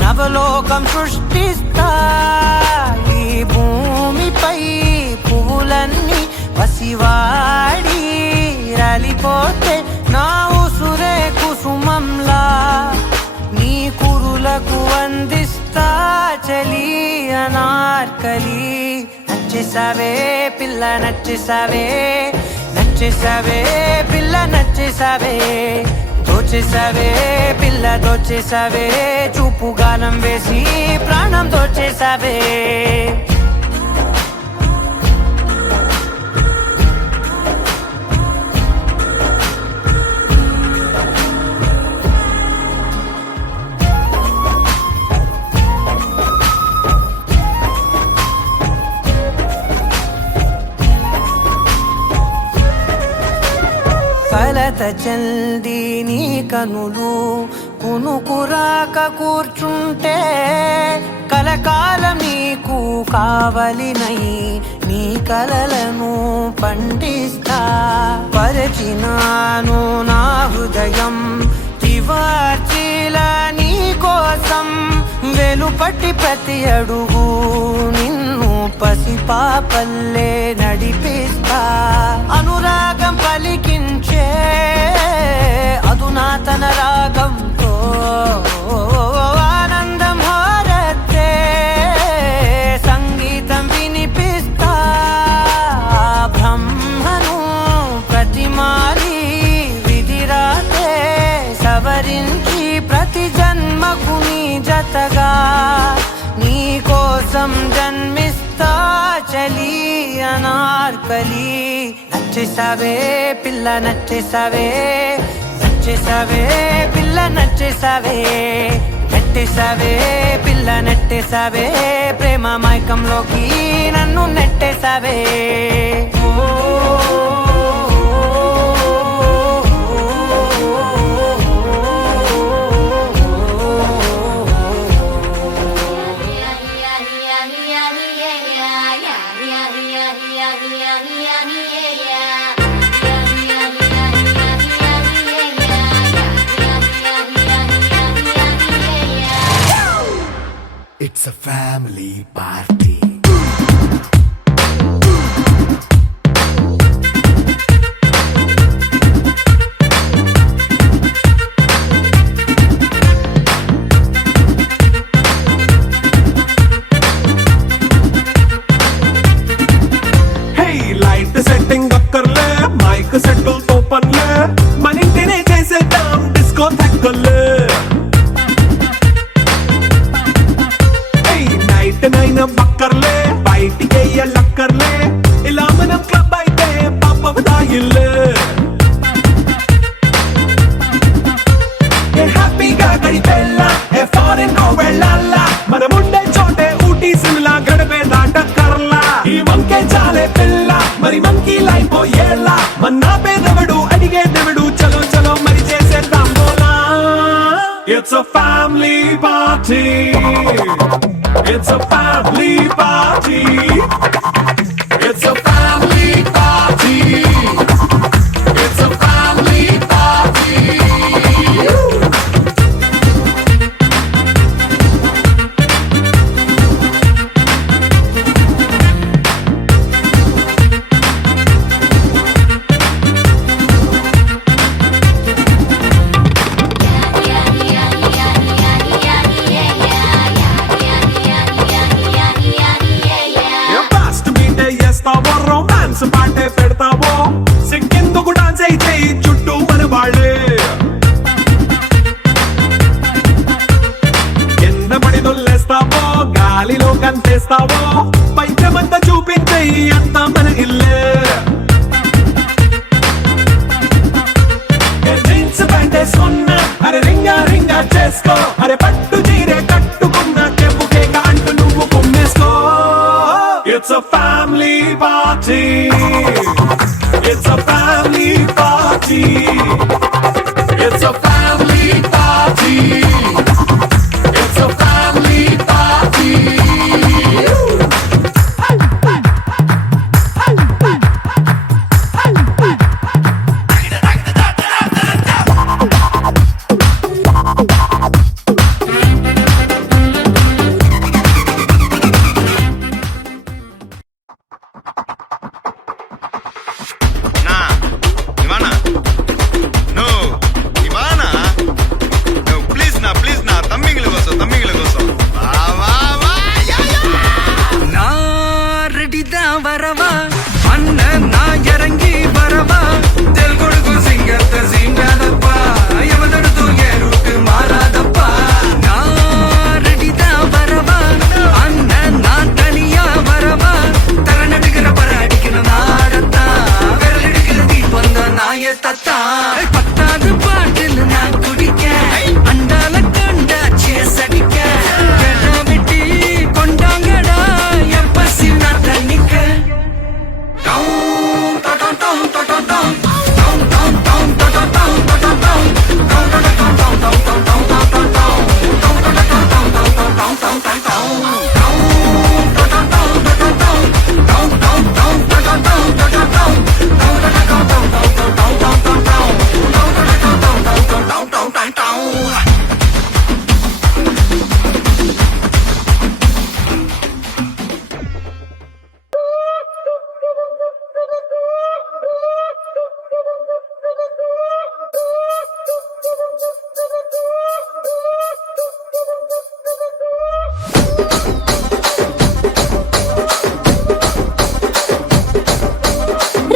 నవలోకం సృష్టిస్తా ఈ భూమిపై పువ్వులన్నీ పసివాడి రాలిపోతే నా ఉసురే కుసుమంలా నీ కురులకు అందిస్తా చలి అనార్కలి నచ్చేసావే పిల్ల నచ్చేసావే నచ్చేసావే పిల్ల నచ్చేసావే దోచేసావే పిల్ల దోచేసావే చూపు గానం వేసి ప్రాణం దోచేసావే కలత చల్ది నీ కనులు కునుకురాక కూర్చుంటే కలకాలం నీకు కావలినై నీ కలలను పండిస్తా పరిచినాను నా హృదయం తివార్చిలా నీ కోసం వెలుపటి ప్రతి అడుగు నిన్ను పసిపాపల్లే నడిపిస్తా అనురాగం పలికించే అధునాతన రాగంతో ఆనందం హారతే సంగీతం వినిపిస్తా బ్రహ్మను ప్రతిమాలి విధిరాతే సవరించి ప్రతి జన్మకు నీ జతగా నీ కోసం జన్మిస్తా చలి అనార్కలి నచ్చేసావే పిల్ల నచ్చేసావే నచ్చేసావే పిల్ల నచ్చేసావే పట్టేసావే పిల్ల నెట్టేసావే ప్రేమ మైకంలోకి నన్ను నెట్టేసావే It's a family party. Hey, light setting అక్కర్లే మైక్ సెట్టుల్ తో పనిలే మన ఇంటినే చేసేద్దాం డిస్కో థక్కర్లే నైట్ నైన్ బక్కర్లే బయటికి లక్కర్లే ఇలా మనం క్లబ్ అయితే పాప దాయిల్లే హ్యాపీగా గడిపెళ్ళ ఫారెన్ కో వెళ్ళాల మనం ఉండే చోటే ఊటీ సిమ్లా గడిపే దాటక్కర్లా ఈ వంకే చాలే పిల్ల మరి మంకీ లైఫ్ ఏళ్ళ మన్నా పేదవడు అడిగే దేవుడు చలో చలో మరి చేసేద్దాం బోలా it's a family party It's a family party. It's a family party. It's a family party. Romance పాటే పెడతావో సిక్కిందుకు డాన్స్ అయితే చుట్టూ మన వాళ్ళే కింద పడి దొల్లేస్తావో గాలిలో కంతేస్తావో పైచమంతా చూపించే అంతా మన ఇల్లే జీన్స్ ప్యాంటేసుకున్నా అరే రింగా రింగా చేసుకో అరే పట్టు చీరే కట్టుకున్న చెప్పుకే అంటూ నువ్వు కొమ్మేసుకో It's a family party. It's a family party. It's a family party. It's a family party.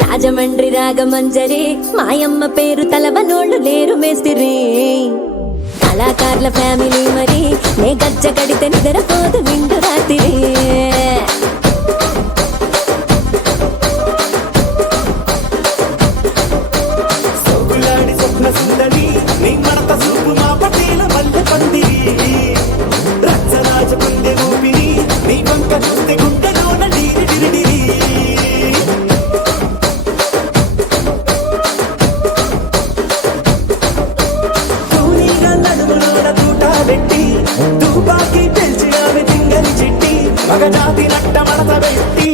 Rajahmundry Ragamanjari మాయమ్మ పేరు తలవనోళ్ళు లేరు మేస్తిరి కళాకారుల ఫ్యామిలీ మరి నే గజ్జ కడితే నిద్రపోదు నిండు రాత్రి సోగులాడి స్వప్న సుందరి నీ మడత సూపు మా పటేల మల్లె పందిరి తుపాకి పిలిచి ఆమె తింగని చిట్టి ఒక జాతి నట్ట మడత పెట్టి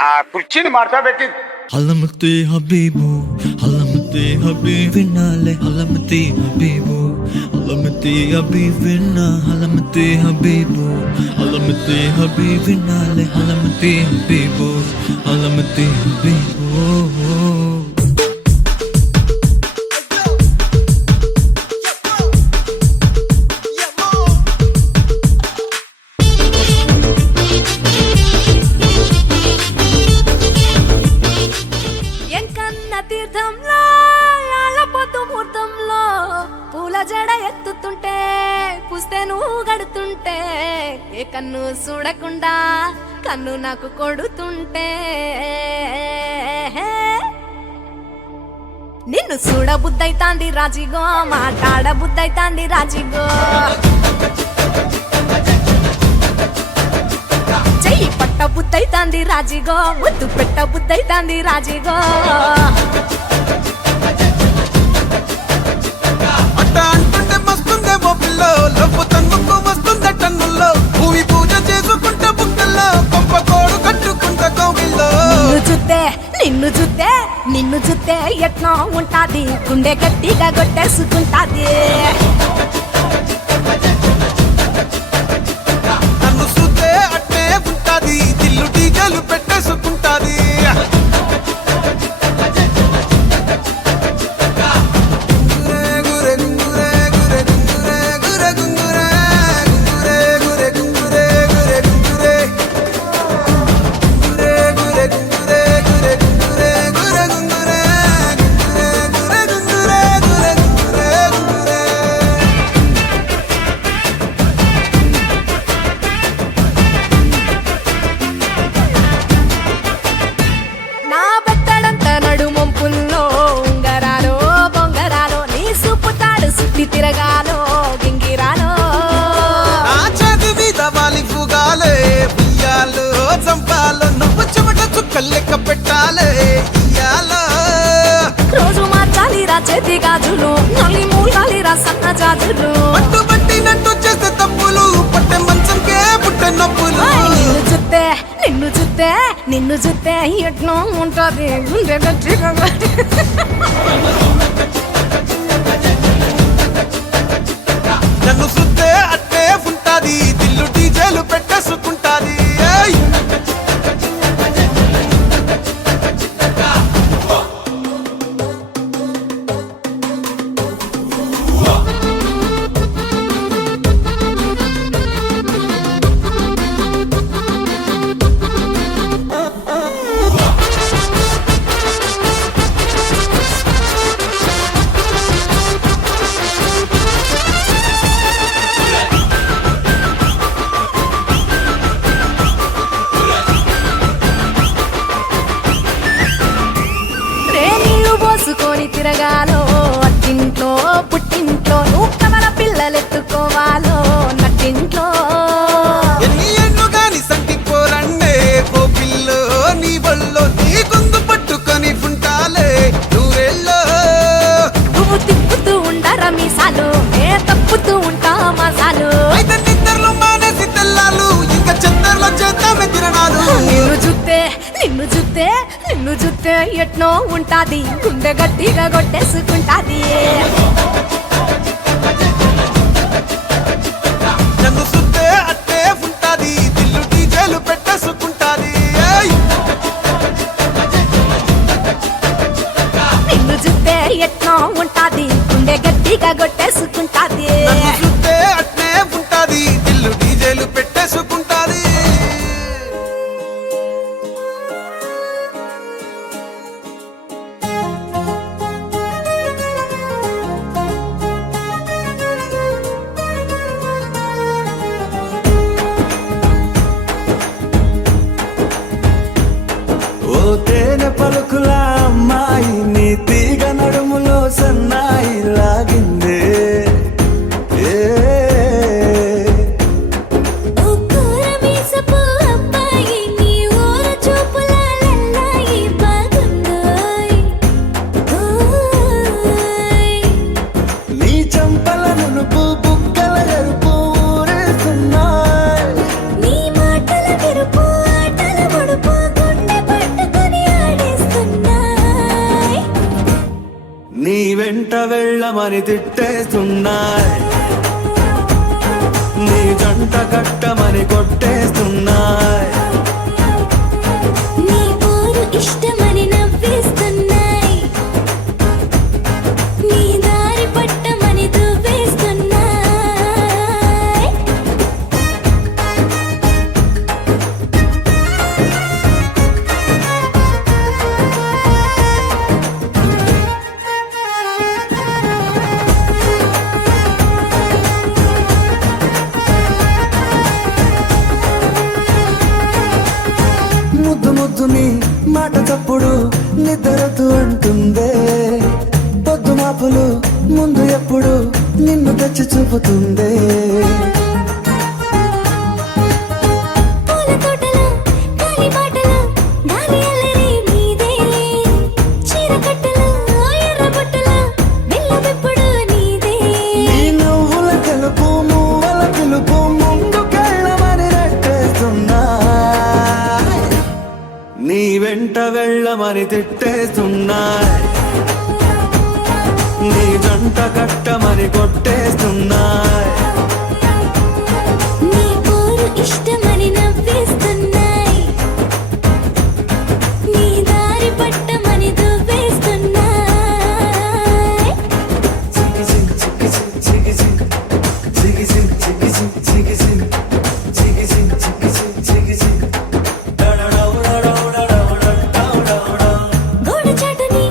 ఆ కుర్చీని మార్చా పెట్టి హలమతి హబీబు హలమతి హబీబ్ వినాలే హలమతి హబీబు హలమతి హబీబ్ విన్నా హలమతి హబీబు హలమతి హబీబ్ వినాలే హలమతి హబీబు హలమతి హబీబు ఎంకన్న తీర్థంలో పొద్దు ముహూర్తంలో పూల జడ ఎత్తుతుంటే పుస్తే నువ్వు గడుతుంటే ఏ కన్ను చూడకుండా కన్ను నాకు కొడుతుంటే నిన్ను చూడ బుద్ధైతాంది రాజిగో మాట్లాడ బుద్ధైతాంది రాజిగో చెయ్యి పట్ట బుద్ధైతాంది రాజిగో ముద్దు పెట్ట బుద్ధైతాంది రాజిగో అట్ట అంటుంటే మస్తుందే బొబ్బిల్లో లవ్వు తన్నుకు వస్తుందే టన్నుల్లో భూమి పూజ చేసుకుంటే బుక్కల్లో కొంప కోడు కట్టుకుంటే కోవిల్లో నిన్ను చూస్తే నిన్ను చూస్తే ఎట్లా ఉంటాది గుండె గట్టిగా కొట్టేసుకుంటాది నన్ను చూస్తే అట్టే ఉంటాది దిల్లు డీజలు పెట్టేసుకుంటాది గురే గురే గురే గురే గురే గురే గురే గురే గురే గురే గురే గురే గురే గురే గురే గురే నా బెత్తడంత నడుమొంపుల్లో ఉంగరాలో బొంగరాలో నీ సుప్పుతాడు సుట్టి తిరగాలో గింగిరాలో ఆ చేతి మీద వాలి పుగాలే ఉయ్యాలో చంపాలో నువ్వు చెమట చుక్కలు లెక్క పెట్టాలే ఇయ్యాలో రోజు మార్చాలిరా చేతి గాజులు నల్లి మూలాలిరా సన్న జాజులు పట్టు పట్టినట్టు చేస్తే తప్పులు పట్టే మంచంకే పుట్టే నొప్పులు నిన్ను చూస్తే నిన్ను చూస్తే నిన్ను చూస్తే ఎట్నో ఉంటది గుండె గట్టిగా నన్ను సుత్తే అట్టే ఉంటాది దిల్లు డీజేలు పెట్టేసుకుంటాది ఏయ్! నీళ్లు పోసుకొని తిరగాలో అట్టింట్లో పుట్టింట్లో నువ్వు కమల పిల్లలెత్తుకోవాలో నట్టింట్లో ఎన్ని ఎన్ను గాని సంటి పోరండే ఓ పిల్లో నీ బల్లో నీ గొంతు పట్టుకొని ఉంటాలే నూరెల్లో నువ్వు తిప్పుతూ ఉండరా మీసాలు ఏ తప్పుతూ ఉంటా మసాలు అయితే నిద్రలు మానేసి తెల్లాలు ఇంకా చెత్తర్లో చేద్దామే తిరణాలు నిన్ను చూస్తే నిన్ను చూస్తే నిన్ను చూస్తే ఎట్నో ఉంటాది గుండె గట్టిగా కొట్టేసుకుంటాది నన్ను సుత్తే అట్టే ఉంటాది దిల్లు డీజేలు పెట్టేసుకుంటాది ఏయ్! నిన్ను చూస్తే ఎట్నో ఉంటాది గుండె గట్టిగా కొట్టేసుకుంటాది నన్ను సుత్తే అట్నే ఉంటాది దిల్లు డీజేలు పెట్టేసుకుంటాది వెళ్ళమని తిట్టేస్తున్నాయి నీ జంట కట్టమని కొట్టేస్తున్నాయి నీ పోరు ఇష్టమని నవ్వేస్తున్నాయి నీ దారి పట్టమని దువ్వేస్తున్నాయి ముద్దు ముద్దుని మాట తప్పుడు నిద్రతు అంటుందే పొద్దు మాపులు ముందు ఎప్పుడు నిన్ను తెచ్చి చూపుతుందే పూల తోటలో గాలి బాటలో గాలి అల్లరి నీదేలే చీర కట్టలో ఎర్ర బుట్టలో వెళ్ళవెప్పుడు నీదే ఈ నువ్వుల తెలుపు మువ్వల పిలుపు ముందుకెళ్ళమని నెట్టేస్తున్నా నీ వెంట వెళ్ళమని తిట్టేస్తున్నాయి నీ జంట కట్టమని కొట్టేస్తున్నాయి నీ పోరు ఇష్టమని నవ్వేస్తున్నాయి నీ దారి పట్టమని దువ్వేస్తున్నాయి గోడచాటుని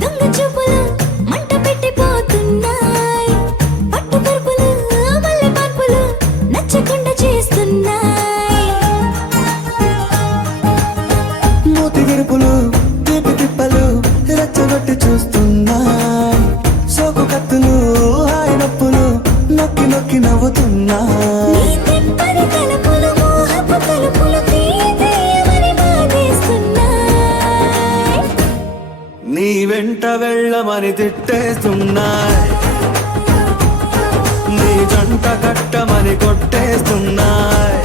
దొంగ చూపులు మంట పెట్టిపోతున్నాయి పట్టు పరుపులు మల్లె పాన్పులు నచ్చకుండా చేస్తున్నాయి మూతి విరుపులు తీపి తిప్పలు రెచ్చగొట్టి చూస్తున్నాయి సోకు కత్తులు హాయి నొప్పులు నొక్కి నొక్కి నవ్వుతున్నాయి నీ తెప్పని తలుపులు మోహపు తలుపులు తీయమని బాధేస్తున్నాయి నీ వెంట వెళ్ళమని తిట్టేస్తున్నాయి నీ జంట కట్టమని కొట్టేస్తున్నాయి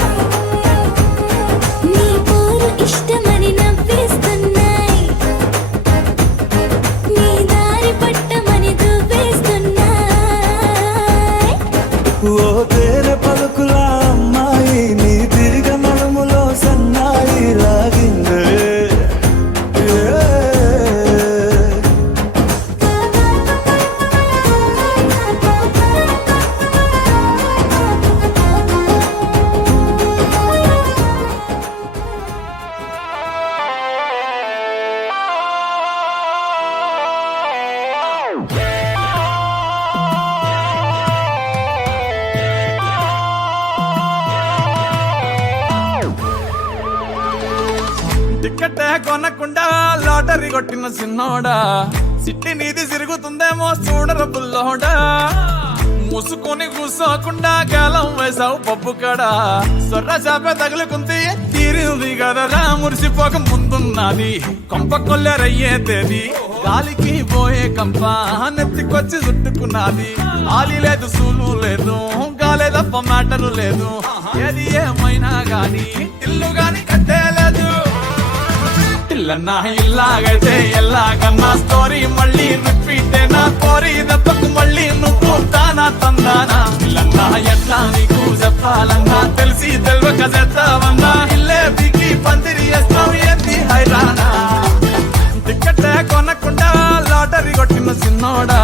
నీ పోరు ఇష్టమని నవ్వేస్తున్నాయి నీ దారి పట్టమని దువ్వేస్తున్నాయి ఓ తేనె పలుకుల అమ్మాయి నీ తిరిగ నడుములో సన్నాయి లాగిందే టికెట్ కొనకుండా లాటరీ కొట్టిన సిన్నోడా సిట్టి నీది తిరుగుతుందేమో చూడర బుల్లోడా ముసుకొని కూసోకుండా గాలం వేసావు పప్పు కడా సొర్ర చాప తగులుకుంది తీరింది కదరా మురిసిపోక ముందున్నది కొంప కొల్లెరయ్యే తేది గాలికి పోయే కంప నెత్తికొచ్చి చుట్టుకున్నది ఆలి లేదు సూలు లేదు గాలే తప్ప మ్యాటరు లేదు ఏది ఏమైనా గాని ఇల్లు గాని కట్టేలేదు ఇల్లన్నా ఇల్లాగైతే ఎల్లాగన్నా స్టోరీ మళ్ళీ రిపీట్ నా కోరి దెబ్బకు మళ్ళీ నువ్వు తానా తందానా ఇల్లన్నా ఎట్లా నీకు చెప్పాలన్నా తెలిసి తెలియక చేస్తావన్నా ఇల్లే బిగి పందిరి వేస్తావు ఏంది హైరానా టికెట్ కొనకుండా లాటరీ కొట్టిన సిన్నోడా